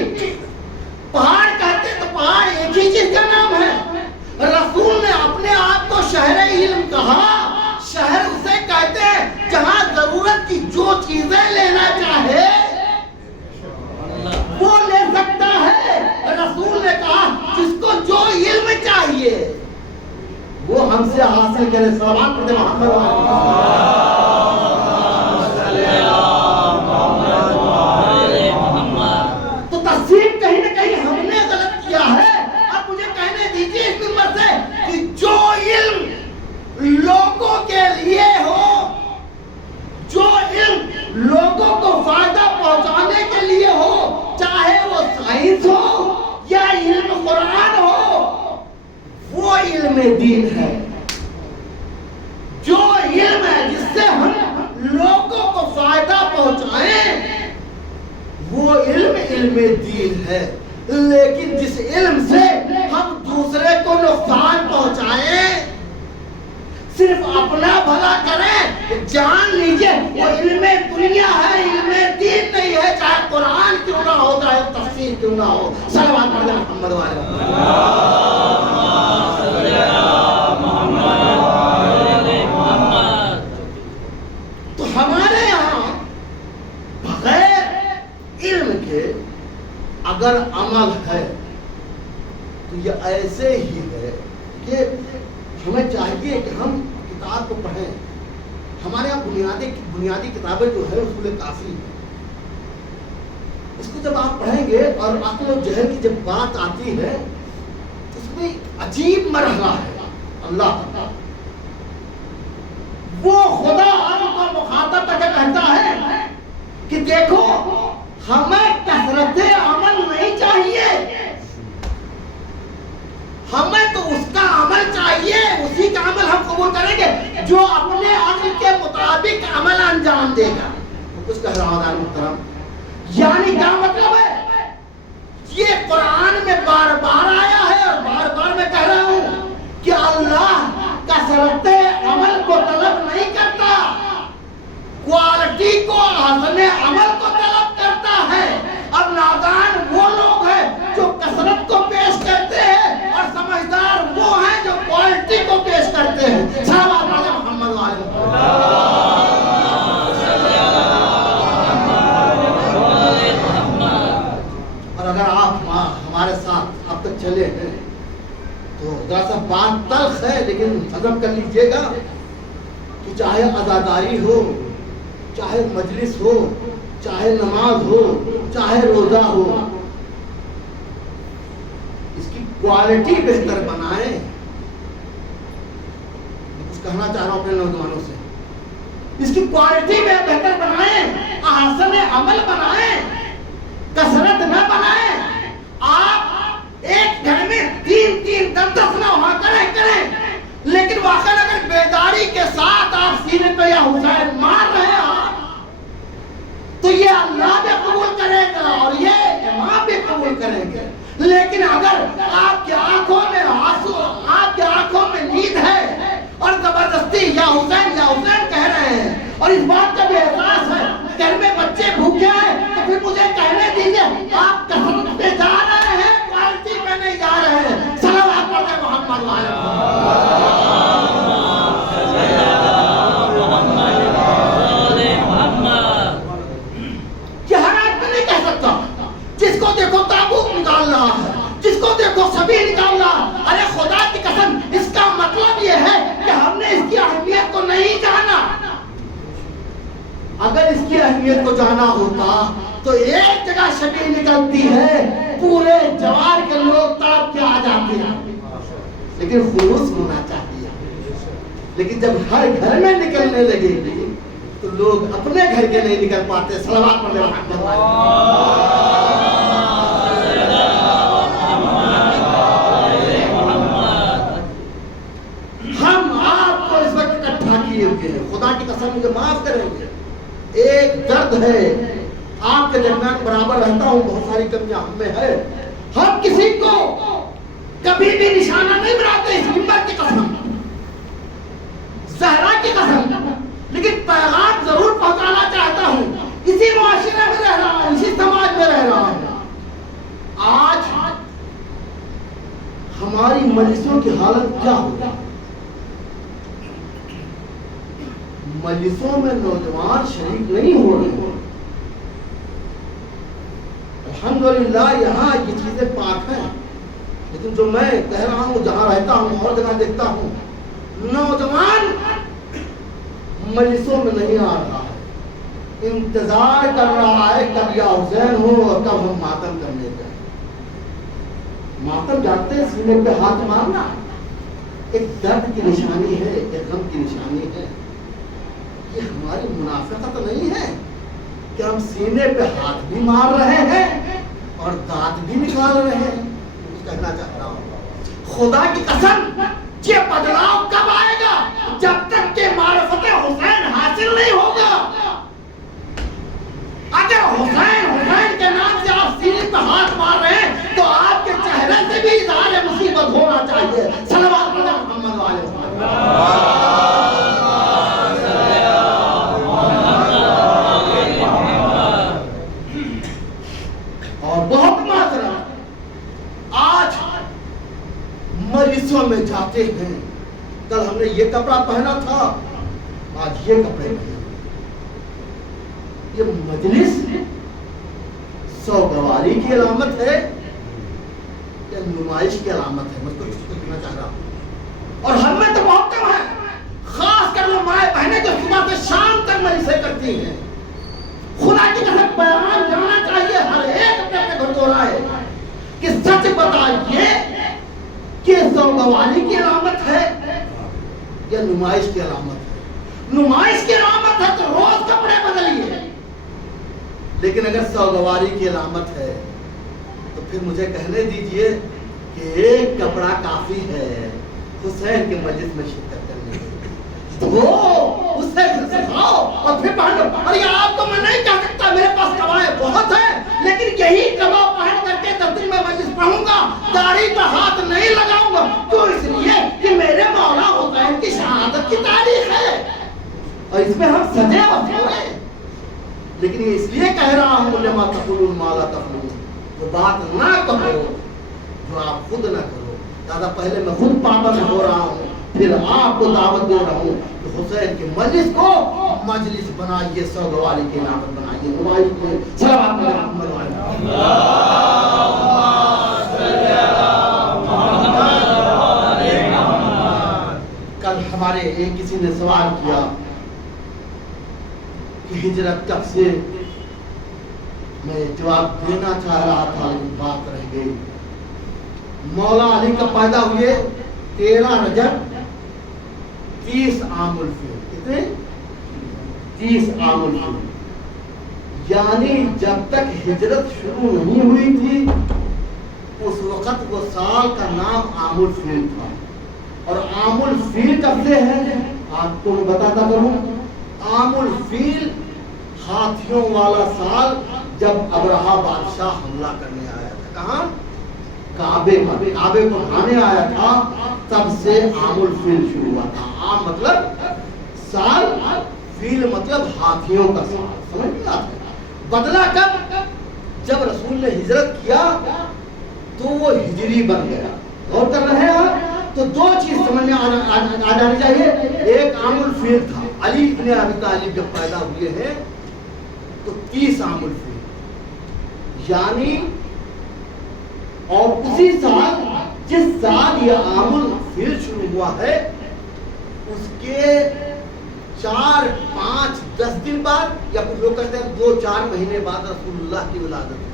پہاڑ کہتے تو پہاڑ ایک ہی چیز کا نام ہے. رسول نے اپنے آپ کو شہر علم کہا. شہر اسے کہتے ہیں جہاں ضرورت کی جو چیزیں لینا چاہے وہ لے سکتا ہے. رسول نے کہا جس کو جو علم چاہیے وہ ہم سے حاصل کرے. سلام پڑھتے محمد. تو تقسیم کہیں نہ کہیں ہم نے غلط کیا ہے. اب مجھے کہنے دیجیے اس نمبر سے کہ جو علم لوگوں کے لیے ہو، جو علم لوگوں کو فائدہ پہنچانے کے لیے ہو، چاہے وہ سائنس ہو یا علم قرآن ہو، وہ علم دین ہے. جو علم ہے جس سے ہم لوگوں کو فائدہ پہنچائیں وہ علم دین ہے. لیکن جس علم سے ہم دوسرے کو نقصان پہنچائیں، صرف اپنا بھلا کریں، جان لیجئے وہ علم دنیا ہے، علم دین نہیں ہے. چاہے قرآن کیوں نہ ہو، چاہے تفسیر کیوں نہ ہو. صلوات پڑھ محمد تو ہمارے یہاں بغیر علم کے اگر عمل ہے تو یہ ایسے ہی ہے کہ ہمیں چاہیے کہ ہم کتاب کو پڑھیں. ہمارے یہاں بنیادی کتابیں جو ہے اصول کافی ہے. اس کو جب آپ پڑھیں گے اور عقل و جہل کی جب بات آتی ہے اس میں عجیب مرحلہ ہے. اللہ وہ خدا عقل کو مخاطب کر کے کہتا ہے کہ دیکھو ہمیں کثرت عمل نہیں چاہیے، ہمیں تو اس کا عمل چاہیے، اسی کا عمل ہم قبول کریں گے جو اپنے عقل کے مطابق عمل انجام دے گا. کچھ کہہ رہا ہوں محترم، یعنی کیا مطلب ہے؟ یہ قرآن میں بار بار آیا ہے اور بار بار میں کہہ رہا ہوں کہ اللہ کثرت عمل کو طلب نہیں کرتا، کوالٹی کو، حسن عمل کو طلب کرتا ہے. اب نادان وہ لوگ ہیں جو کثرت کو پیش کرتے ہیں اور سمجھدار وہ ہیں جو کوالٹی کو پیش کرتے ہیں. صلوات محمد اور اگر آپ ہمارے ساتھ اب تک چلے ہیں تو ذرا سا بات تلخ ہے لیکن ہضم کر لیجئے گا کہ چاہے عزاداری ہو، چاہے مجلس ہو، چاہے نماز ہو، چاہے روزہ ہو، اس کی کوالٹی بہتر بنائیں. کچھ کہنا چاہ رہا ہوں اپنے نوجوانوں سے، اس کی کوالٹی بہتر بنائیں، احسن عمل بنائیں، کثرت نہ بنائیں. آپ ایک گھر میں 3 10 نہ ہوا کریں لیکن واقعا اگر بیداری کے ساتھ آپ سینے پہ یا حسین مار رہے ہیں تو یہ اللہ بھی قبول کرے گا اور یہ امام بھی قبول کریں گے. لیکن اگر آپ کی آنکھوں میں آنسو، آپ کی آنکھوں میں نیند ہے اور زبردستی یا حسین کہہ رہے ہیں اور اس بات کا بھی احساس ہے گھر میں بچے بھوکے ہیں تو پھر مجھے کہنے دیجیے آپ کثرت پہ جا رہے ہیں، کوالٹی پہ نہیں جا رہے ہیں. صلوات پڑھتے محمد وعلیہ اہمیت کو جانا ہوتا تو ایک جگہ شبیہ نکلتی ہے پورے جوار کے لوگ تڑپ کے آ جاتے ہیں، لیکن خلوص ہونا چاہیے. لیکن جب ہر گھر میں نکلنے لگے گی تو لوگ اپنے گھر کے نہیں نکل پاتے. صلوات پڑھنے ہم آپ کو اس وقت اکٹھا کیے ہوئے ہیں. خدا کی قسم مجھے معاف کریں گے، ایک درد ہے آپ کے درمیان برابر رہتا ہوں، بہت ساری کمیاں ہم میں ہے. ہم کسی کو کبھی بھی نشانہ نہیں بناتے اس منبر کی قسم، زہرا کی قسم، لیکن پیغام ضرور پہنچانا چاہتا ہوں. اسی معاشرے میں رہ رہا ہوں، اسی سماج میں رہ رہا ہوں. آج ہماری مجلسوں کی حالت کیا ہوگی؟ مجلسوں میں نوجوان شریک نہیں ہو رہے ہیں. الحمدللہ یہاں یہ چیزیں پاک ہیں، لیکن جو میں کہہ رہا ہوں جہاں رہتا ہوں اور جگہ دیکھتا ہوں، نوجوان مجلسوں میں نہیں آ رہا ہے، انتظار کر رہا ہے کب یا حسین ہو اور کب ہم ماتم کرنے جائیں. ماتم جاتے ہیں سینے پہ ہاتھ مارنا ایک درد کی نشانی ہے، ایک غم کی نشانی ہے. یہ ہماری منافقت نہیں ہے کہ ہم سینے پہ ہاتھ بھی مار رہے ہیں اور دانت بھی نکال رہے ہیں. کہنا چاہتا ہوں خدا کی قسم یہ بدلاؤ کب آئے گا؟ جب تک کہ معرفت حسین حاصل نہیں ہوگا. اگر حسین حسین کے نام سے آپ سینے پہ ہاتھ مار رہے ہیں تو آپ کے چہرے سے بھی اظہار مصیبت ہونا چاہیے. صلوات محمد علیہ وسلم. بہت معذرت، آج مجلسوں میں جاتے ہیں، کل ہم نے یہ کپڑا پہنا تھا، آج یہ کپڑے پہنے. یہ مجلس سوگواری کی علامت ہے یا نمائش کی علامت ہے؟ میں تو کہنا چاہ رہا ہوں. اور ہم میں تو بہت کم ہے، خاص کر وہ مائیں بہنیں جو صبح سے شام تک مجلسیں کرتی ہیں. خدا کی قسم پیغام جانا چاہیے ہر ایک اپنے اپنے گھر کو رائے کہ سچ بتائیے کہ سوگواری کی علامت ہے یا نمائش کی علامت ہے؟ نمائش کی علامت ہے تو روز کپڑے بدلیے، لیکن اگر سوگواری کی علامت ہے تو پھر مجھے کہنے دیجئے کہ ایک کپڑا کافی ہے حسین کے مجلس میں شرکت کرنے کے. وہ اس سے سکھاؤ اور پھر پہنو. اور یہ آپ کو میں نہیں کہہ سکتا میرے پاس کبائیں بہت ہیں، لیکن یہی کبا پہن کر کے 10 دن میں مجلس پڑھوں گا، داڑھی پہ ہاتھ نہیں لگاؤں گا. کیوں؟ اس لیے کہ میرے مولا حسین کی شہادت کی تاریخ ہے اور اس میں ہم سجے اور سوئے. لیکن یہ اس لیے کہہ رہا ہوں لما تقولون ما لا تفعلون، وہ بات نہ کہو جو آپ خود نہ کرو. زیادہ پہلے میں خود پابند ہو رہا ہوں، پھر آپ کو دعوت دے رہا ہوں کہ حسین کے مجلس کو مجلس بنائیے، سوگواری کی علامت بنائیے. نمائش کو صلوات محمد کل ہمارے ایک کسی نے سوال کیا کہ ہجرت کب سے؟ میں جواب دینا چاہ رہا تھا لیکن بات رہ گئی. مولا علی کا پیدا ہوئے 13 رجب 30 عام الفیل. کتنے؟ 30 عام الفیل. یعنی جب تک ہجرت شروع نہیں ہوئی تھی اس وقت وہ سال کا نام عام الفیل تھا. اور عام الفیل کب سے ہے آپ کو میں بتاتا کروں. عام الفیل ہاتھیوں والا سال جب ابرہہ بادشاہ حملہ کرنے آیا تھا. کہاں؟ کعبے پر. کعبے کو ڈھانے آیا تھا، تب سے عام الفیل شروع ہوا تھا. عام مطلب سال، فیل مطلب ہاتھیوں کا سال. سمجھ میں آتا ہے؟ بدلا کب؟ جب رسول نے ہجرت کیا تو وہ ہجری بن گیا. غور کر رہے ہیں؟ تو دو چیز سمجھ میں آ جانی چاہیے. ایک عام الفیل تھا، علی ابن ابی طالب جب پیدا ہوئے ہیں تو 30 عام الفیل یعنی، اور اسی سال جس سال یہ عام الفیل شروع ہوا ہے اس کے 4-5 10 دن بعد یا کچھ لوگ کہتے ہیں 2-4 مہینے بعد رسول اللہ کی ولادت ہوئی.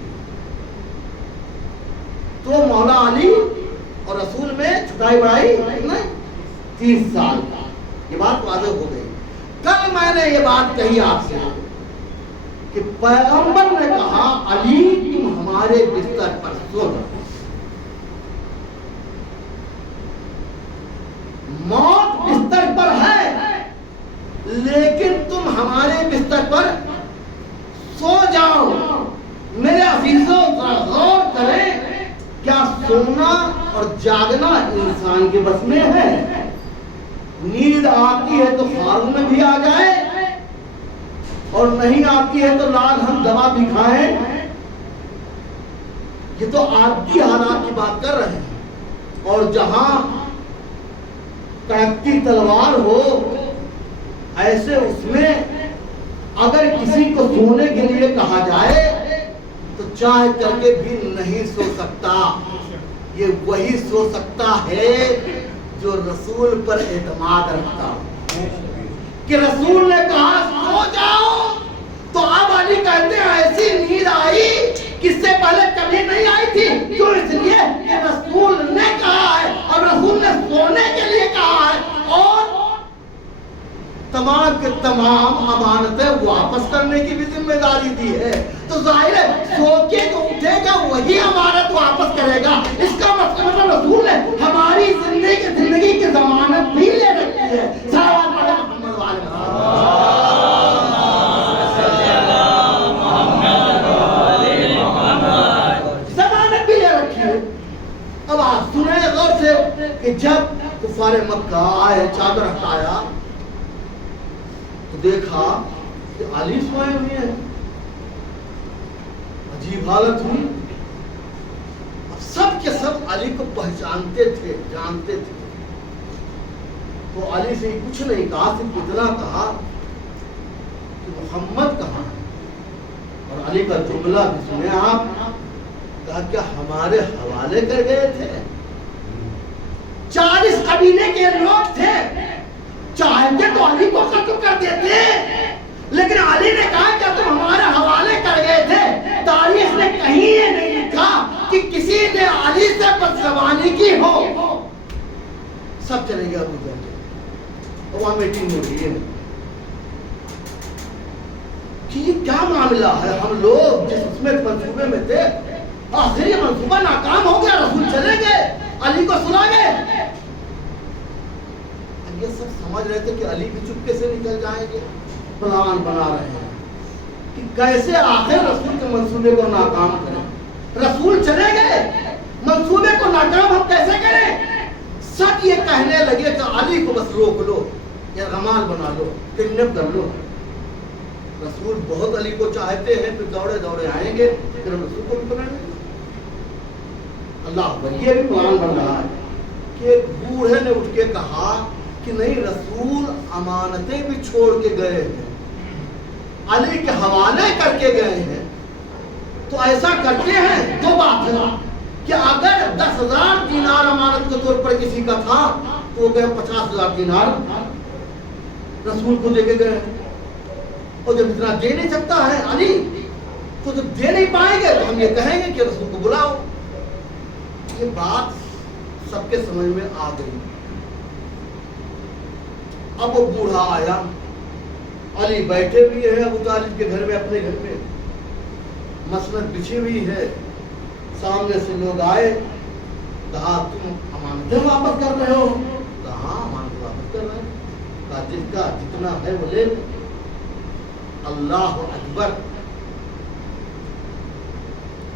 تو مولا علی اور رسول میں چھٹائی بڑھائی کتنا 30 سال. یہ بات واضح ہو گئی. کل میں نے یہ بات کہی آپ سے کہ پیغمبر نے کہا علی تم ہمارے بستر پر سو جاؤ. موت بستر پر ہے لیکن تم ہمارے بستر پر سو جاؤ. میرے عزیزوں غور کریں, کیا سونا اور جاگنا انسان کے بس میں ہے؟ نیند آتی ہے تو فارغ میں بھی آ جائے اور نہیں آتی ہے تو لال ہم دوا بھی کھائیں. یہ تو عادی حالات کی بات کر رہے ہیں. اور جہاں کڑکتی تلوار ہو ایسے اس میں اگر کسی کو سونے کے لیے کہا جائے تو چاہ کر کے بھی نہیں سو سکتا. یہ وہی سو سکتا ہے جو رسول پر اعتماد رکھتا کہ رسول نے کہا سو جاؤ. تو اب علی کہتے ہیں ایسی نیند آئی کس سے پہلے کبھی نہیں آئی تھی. کیوں؟ اس لیے کہ رسول نے کہا ہے اور رسول نے سونے کے لیے کہا ہے اور تمام کے تمام امانتیں واپس کرنے کی بھی ذمہ داری دی ہے. تو ظاہر ہے سو کے جو اٹھے گا وہی امانت واپس کرے گا. اس کا مطلب رسول نے ہماری زندگی کی ضمانت بھی لے رکھی ہے. صلوات پڑھیں محمد والے ضمانت بھی لے رکھی ہے. اب آپ سنیں غور سے کہ جب کفار مکہ آئے چادر ہٹایا تو دیکھا کہ علی سوئے ہوئے ہیں. عجیب حالت ہوئی. سب کے سب علی کو پہچانتے تھے, جانتے تھے. تو علی سے کچھ نہیں کہا, صرف اتنا کہا کہ محمد کہاں ہے. اور علی کا جملہ بھی سنے آپ, کہا کیا ہمارے حوالے کر گئے تھے؟ 40 قبیلے کے لوگ تھے, چاہتے تو علی کو قتل کر دیتے, لیکن علی نے کہا کہ تم ہمارے حوالے کر گئے تھے. تاریخ نے کہیں یہ نہیں لکھا کہ کسی نے علی سے بدزبانی کی ہو. سب چلے گیا ابو جہل. وہاں میٹنگ ہو رہی ہے کہ یہ کیا معاملہ ہے. ہم لوگ جس اس میں منصوبے میں تھے آخر یہ منصوبہ ناکام ہو گیا, رسول چلے گئے, علی کو سلا گئے. یہ سب سمجھ رہے تھے کہ علی بھی چپکے سے نکل جائیں گے. پلان بنا رہے ہیں کہ کیسے آخر رسول کے منصوبے کو ناکام کریں. رسول چلے گئے, منصوبے کو ناکام ہم کیسے کریں؟ سب یہ کہنے لگے کہ علی کو بس روک لو یا رمال بنا لو, کڈنیپ کر لو. رسول بہت علی کو چاہتے ہیں, پھر دوڑے دوڑے آئیں گے, پھر ہم رسول کو بھی پکڑ لیں گے. اللہ پر یہ بھی پلان بن رہا ہے کہ ایک بوڑھے نے اٹھ کے کہا کہ نہیں, رسول امانتیں بھی چھوڑ کے گئے ہیں, علی کے حوالے کر کے گئے ہیں. تو ایسا کرتے ہیں, دو بات ہے کہ اگر 10,000 دینار امانت کے طور پر کسی کا تھا تو وہ گئے 50,000 دینار رسول کو دے کے گئے. اور جب اتنا دے نہیں سکتا ہے علی, تو جب دے نہیں پائیں گے تو ہم یہ کہیں گے کہ رسول کو بلاؤ. یہ بات سب کے سمجھ میں آ گئی. اب وہ بوڑھا آیا, علی بیٹھے بھی ہیں ابو طالب کے گھر میں, اپنے گھر میں مسند بچھی ہوئی ہے. سامنے سے لوگ آئے, کہا تم امانتیں واپس کر رہے ہو؟ کہا امانتیں واپس کر رہے ہیں. کہا جس کا جتنا ہے وہ لے لیں. اللہ اکبر.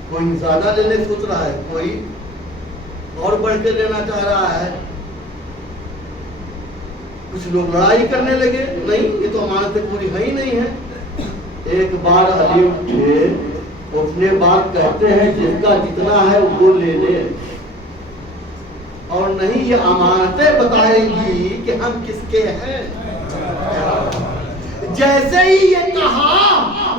کوئی زیادہ لینے سوچ رہا ہے, کوئی اور بڑھ کے لینا چاہ رہا ہے. کچھ لوگ لڑائی کرنے لگے, نہیں یہ تو امانتیں پوری ہے ہی نہیں ہے. ایک بار علی اٹھے, اٹھنے بعد کہتے ہیں جس کا جتنا ہے وہ لے لے, اور نہیں یہ امانتیں بتائیں گی کہ ہم کس کے ہیں. جیسے ہی یہ کہا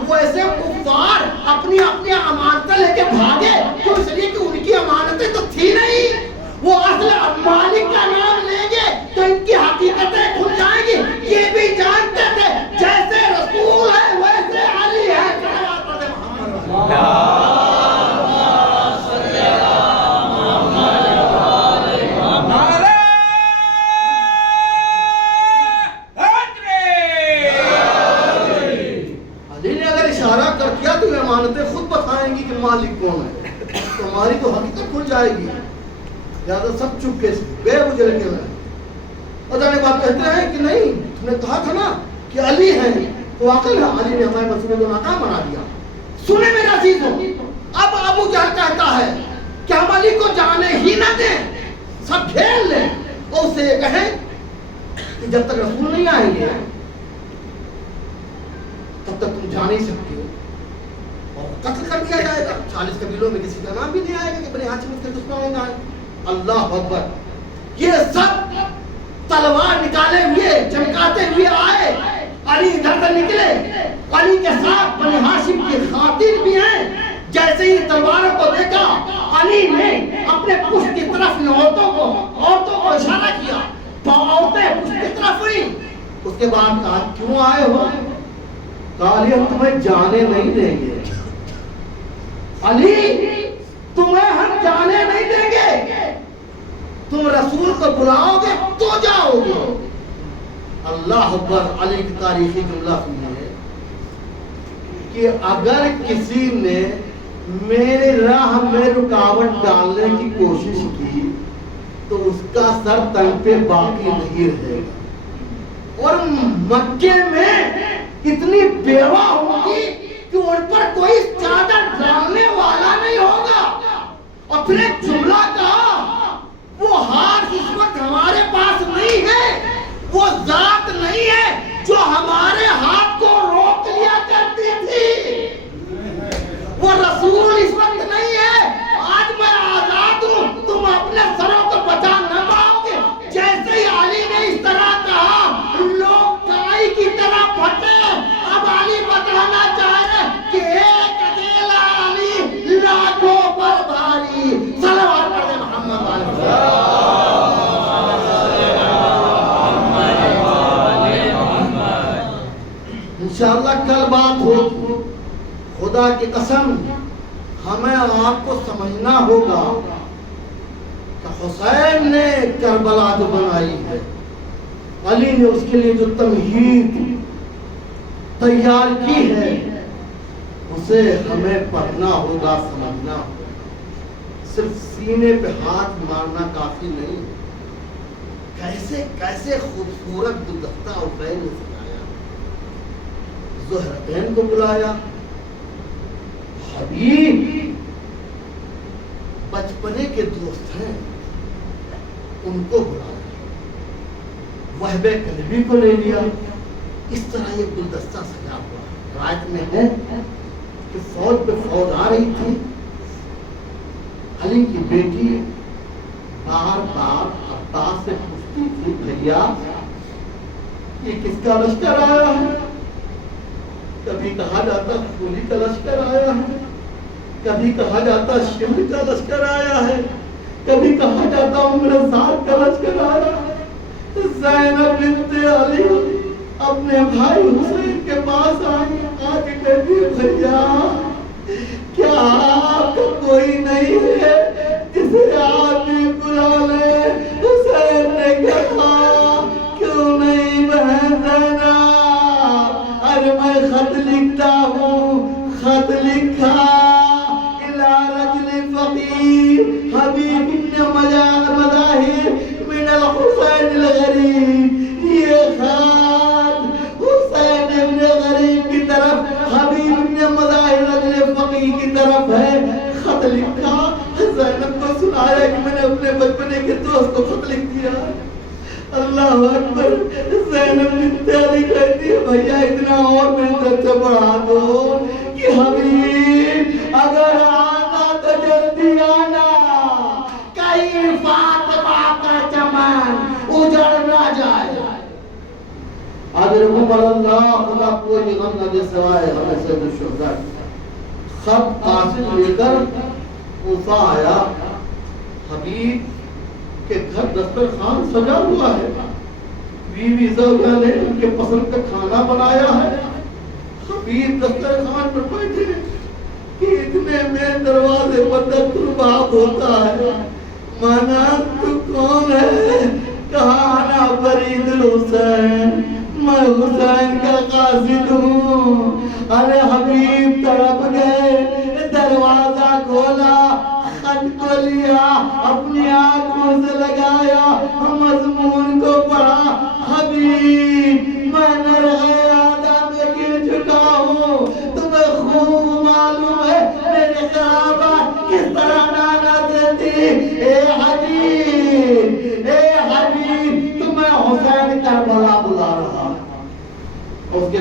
ویسے کفار اپنی اپنی امانتیں لے کے بھاگے. کیوں؟ اس لیے کہ ان کی امانتیں تو تھی نہیں. وہ اصل مالک کا نام لیں گے تو ان کی حقیقتیں کھل جائیں گی. یہ بھی جانتے تھے جیسے رسول مالک کون ہے، تو ہماری تو حقیقت کھل جائے گی. لہٰذا سب چپکے سے بے بجے لگے ہوئے ہیں. اور جانے بات کہتے ہیں کہ نہیں تم نے کہا تھا نا کہ علی ہے، تو واقعی علی نے ہمارے منصوبے کو ناکام بنا دیا. سنے میرے عزیزوں، اب ابو جہل کہتا ہے کہ ہم علی کو جانے ہی نہ دیں، سب گھیر لیں اور اسے یہ کہیں کہ جب تک رسول نہیں آئیں گے تب تک تم جا نہیں سکتے ہو، اور قتل کر دیا جائے گا. 40 قبیلوں میں کسی کا نام بھی نہیں آئے گا کہ بنی ہاشم اس کے دشمن نہ آئے. اللہ اکبر. یہ سب تلوار نکالے ہوئے چمکاتے ہوئے آئے. علی ادھر سے نکلے، علی کے ساتھ بنی ہاشم کی خواتین بھی ہیں. جیسے ہی تلواروں کو دیکھا علی نے اپنے پشت کی طرف عورتوں کو اشارہ کیا، عورتیں پشت کی طرف ہوئی. اس کے بعد کہا کیوں آئے ہو؟ کہا علی ہم تمہیں جانے نہیں دیں گے. علی تمہیں ہم جانے نہیں دیں گے، تم رسول کو بلاؤ گے تو جاؤ گے. اللہ اکبر. علی کی تاریخی جملہ سنیے کہ اگر کسی نے میرے راہ میں رکاوٹ ڈالنے کی کوشش کی تو اس کا سر تن پہ باقی نہیں رہے گا. اور مکے میں اتنی بیوہ ہوگی کہ ان پر کوئی چادر ڈالنے والا نہیں ہوگا. اور پھر ایک جملہ کہا وہ ہاتھ اس وقت ہمارے پاس نہیں ہے، وہ ذات نہیں ہے جو ہمارے ہاتھ کو روک لیا کرتی تھی، وہ رسول اس وقت نہیں ہے. آج میں آزاد ہوں، تم اپنے سروں کو بچا نہ پاؤ گے. جیسے ہی علی نے اس طرح کہا لوگ کائی کی طرح پھٹے. اب علی بتانا چاہ رہے کہ ایک اکیلا علی لاکھوں پر بھاری. صلوات پڑھ دیں محمد علیہ وسلم. انشاءاللہ کل بات ہوگی. خدا کی قسم ہمیں آپ کو سمجھنا ہوگا کہ حسین نے کربلا جو بنائی ہے، علی نے اس کے لیے جو تمہید تیار کی ہے، اسے ہمیں پڑھنا ہوگا، سمجھنا ہوگا. صرف سینے پہ ہاتھ مارنا کافی نہیں. کیسے کیسے خوبصورت گلدستہ حسین نے سجایا. زہرتین کو بلایا، حبیب بچپنے کے دوست ہیں ان کو بلایا، وہب قلبی کو لے لیا. اس طرح یہ گلدستہ سجا ہوا. روایت میں ہے کہ فوج پہ فوج آ رہی تھی. علی کی بیٹی بار بار عباس سے پوچھتی تھی بھیا یہ کس کا لشکر آیا ہے؟ کبھی کہا جاتا خولی کا لشکر آیا ہے، کبھی کہا جاتا شمر کا لشکر آیا ہے، کبھی کہا جاتا عمر سعد کا لشکر آیا ہے. زینب بنت علی اپنے بھائی حسین کے پاس آئی، آ کے کہتی بھیا کیا آپ کا کوئی نہیں ہے جسے آپ بھی بلا لیں؟ حسین نے کہا کیوں نہیں بہن زینب، ارے میں خط لکھتا ہوں. خط لکھا الى رجل فقیر حبیب ابن مظاہر من الحسین الغریب. یہ خط حسین ابن غریب کی طرف، حبیب ابن مظاہر رجل فقیر کی طرف ہے. خط لکھا، زینب کو سنایا کہ میں نے اپنے بچپنے کے دوست کو خط لکھ دیا. اللہ اکبر. زینب بنت علی کہتی ہے بھیا اتنا اور میری طرف سے بڑھا دو کہ حبیب اگر آنا تو جلدی آنا، کہیں فاطمہ کا چمن اجڑ نہ جائے. اگر عمر اللہ خدا کوئی غم نہ دے سوائے ہمیں سید الشہداء. خط قاصد لے کر کوفہ آیا. حبیب کہ گھر دسترخوان سجا ہوا ہے، بیوی زوجہ نے ان کے پسند کا کھانا بنایا ہے. حبیب دسترخوان پر بیٹھے کہ اتنے میں دروازے پر دستور باب ہوتا ہے. مانا تو کون ہے؟ کہا انا فرید الحسین، میں حسین کا قاصد ہوں. ارے حبیب تڑپ گئے. دروازہ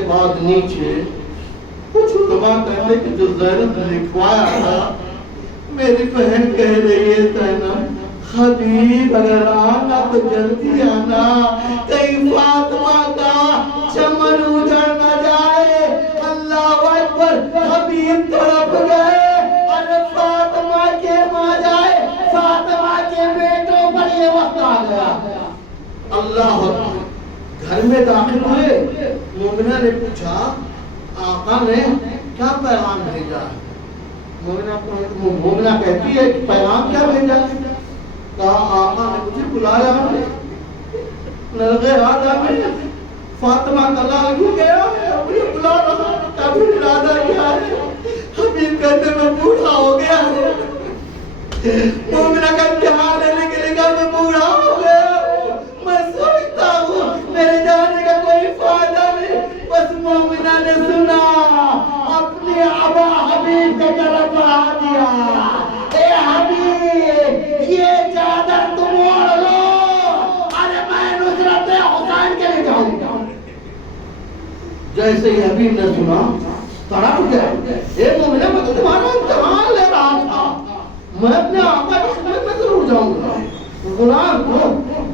بعد نیچے کچھ علماء کہتے کہ جو زینب نے لکھوایا تھا، میری بہن کہہ رہی ہے زینب حبیب اگر آنا تو جلدی آنا، کہیں فاطمہ کا چمن اجڑ نہ جائے۔ اللہ اکبر، حبیب تڑپ گئے، ارے فاطمہ کے ماں جائے، فاطمہ کے بیٹوں پر یہ وقت آ گیا۔ اللہ اکبر، گھر میں داخل ہوئے، مومنہ نے پوچھا آقا نے کیا پیغام بھیجا ہے؟ مومنہ کہتی ہے کہ پیغام کیا بھیجا ہے؟ کہا آقا نے مجھے بلایا ہے، نرغے آدھا میں فاطمہ کا لال بھی گیا ہے، مجھے بلا رہا ہے، کبھی ارادہ کیا ہے؟ حبیب کہتے میں بوڑھا ہو گیا ہے۔ مومنہ کا امتحان لینے کے لیے کہا میں بوڑھا ہو گیا ہوں، میں سوچتا ہوں میرے جانے کا کوئی فائدہ نہیں۔ بس مومنہ نے سنا، اپنی آبا حبیب کے طرف بڑھا دیا، اے حبیب یہ چادر تم اوڑھ لو، ارے میں نصرت حسین کے لیے جاؤں گا۔ جیسے ہی حبیب نے سنا تڑپ گئے، اے مومنہ میں تو تمہارا امتحان لے رہا تھا، میں اپنے آقا کی خدمت میں ضرور جاؤں گا۔ غلام کو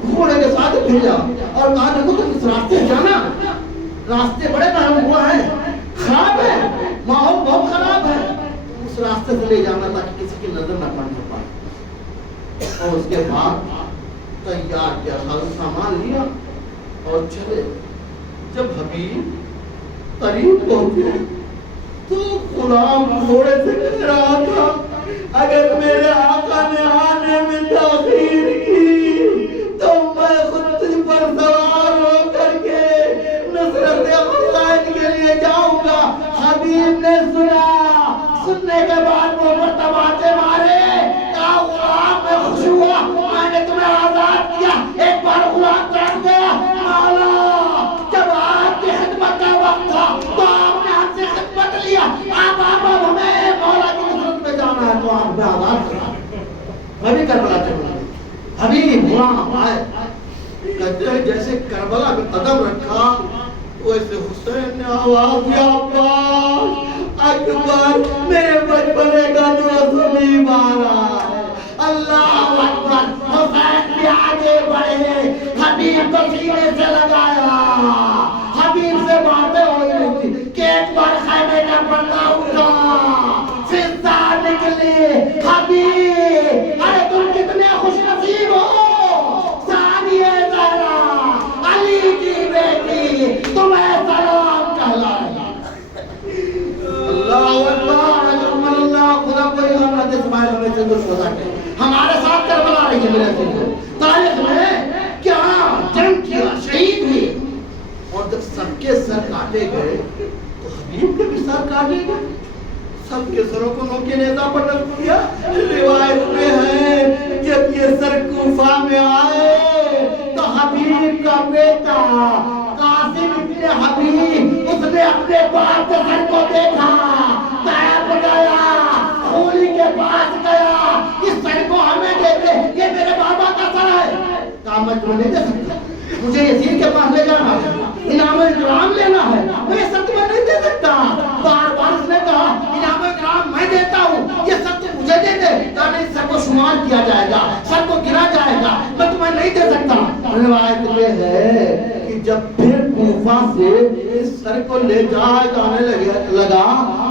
گھوڑے کے ساتھ بھیجا اور کہا دیکھو تم اس راستے سے جانا، راستے بڑے محروم ہوا ہے، خراب ہے، ماحول بہت خراب ہے، اس راستے سے لے جانا تاکہ کسی کی نظر نہ پڑنے پائے۔ اور اس کے بعد تیار کیا، سامان لیا اور چلے۔ جب حبیب قریب پہنچے تو غلام گھوڑے سے کہہ رہا تھا اگر میرے آقا نے آنے میں تاخیر کی تو میں خود تجھ پر سوار ہو کر کے نصرت حسین کے لیے جاؤں گا۔ حبیب نے سنا، سننے کے بعد وہ پر تماچے مارے، کہا غلام میں خوش ہوا، میں نے تمہیں آزاد کیا۔ ایک بار غلام تڑپ گیا، مولا جب آپ کی خدمت کا وقت تھا تو آپ نے ہم سے خدمت لیا، آپ ہمیں مولا کی نصرت میں جانا ہے تو آپ میں آزاد کرا۔ میں بھی کربلا چلوں گا۔ حبیب غلام آئے، کہتے ہیں جیسے کربلا میں قدم رکھا ویسے حسین نے آواز دیا عباس اکبر، میرے بچپنے کا دوست حبیب آ رہا ہے۔ اللہ اکبر، حسین بھی آگے بڑھے، حبیب کو سینے سے لگایا۔ حبیب سے باتیں ہو رہی تھی کہ ایک بار خیمے کا پردہ اٹھا، فضا نکلی۔ حبیب ارے تم کتنے خوش نصیب ہو، ثانیہ زہرا علی کی بیٹی تمہیں سلام کہلائے۔ اللہ اکبر، اجمل اللہ، خدا کوئی غم نہ دے اسماعیل ہمیں سے کچھ خدا کہ ہمارے ساتھ کربلا رہی ہے میرے سے تاریخ میں کیا جنگ کیا، شہید ہوئے، اور جب سب کے سر کاٹے گئے تو حبیب کے بھی سر کاٹے گئے، سب کے سروں کو نوکے نیزہ پر رکھ دیا۔ روایت میں ہے جب یہ سر کوفہ میں آئے تو حبیب کا بیٹا قاسم ابن حبیب اس نے اپنے باپ کے سر کو دیکھا، تڑپ گیا، خولی کے پاس گیا، اس سر کو ہمیں دے دے، یہ میرے بابا کا سر ہے۔ کہا میں تمہیں نہیں دے سکتا، مجھے یزید کے پاس لے جانا ہے، انعام اکرام لینا ہے، میں یہ سر تمہیں نہیں دے سکتا۔ بار بار اس نے کہا انعام اکرام میں دیتا ہوں، یہ سر تم مجھے دے دے۔ کہا نہیں، سر کو شمار کیا جائے گا، سر کو گنا جائے گا، میں تمہیں نہیں دے سکتا۔ روایت میں ہے کہ جب پھر کوفہ سے اس سر کو لے جانے لگا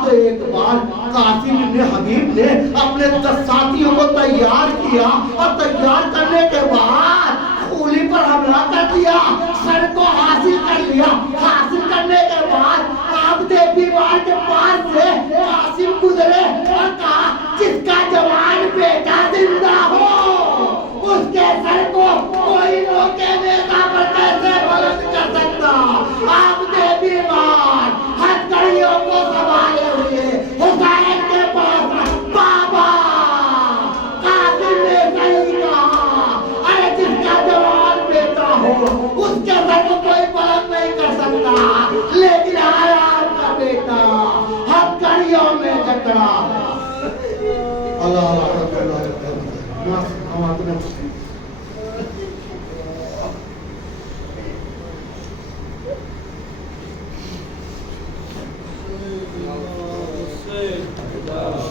تو ایک بار قاسم ابن حبیب نے اپنے 10 ساتھیوں کو تیار کیا اور تیار کرنے کے بعد خولی پر حملہ کر دیا، سر کو حاصل کر لیا۔ حاصل کرنے کے بعد آپ دے دیوار کے پاس سے قاسم گزرے اور کہا جس کا جوان بیٹا زندہ ہو اس کے سر کو کوئی روکے نیزہ پر کیسے بلند کر سکتا۔ آپ دے دیوار ہتھ کڑیوں کو سنبھالے ہوئے حسین کے پاس، بابا قاسم نے صحیح کہا، ارے جس کا جوان بیٹا ہو اس کے سر کو کوئی بلند نہیں کر سکتا، لیکن آیا آپ کا بیٹا ہتھ کڑیوں میں جکڑا۔ اللہ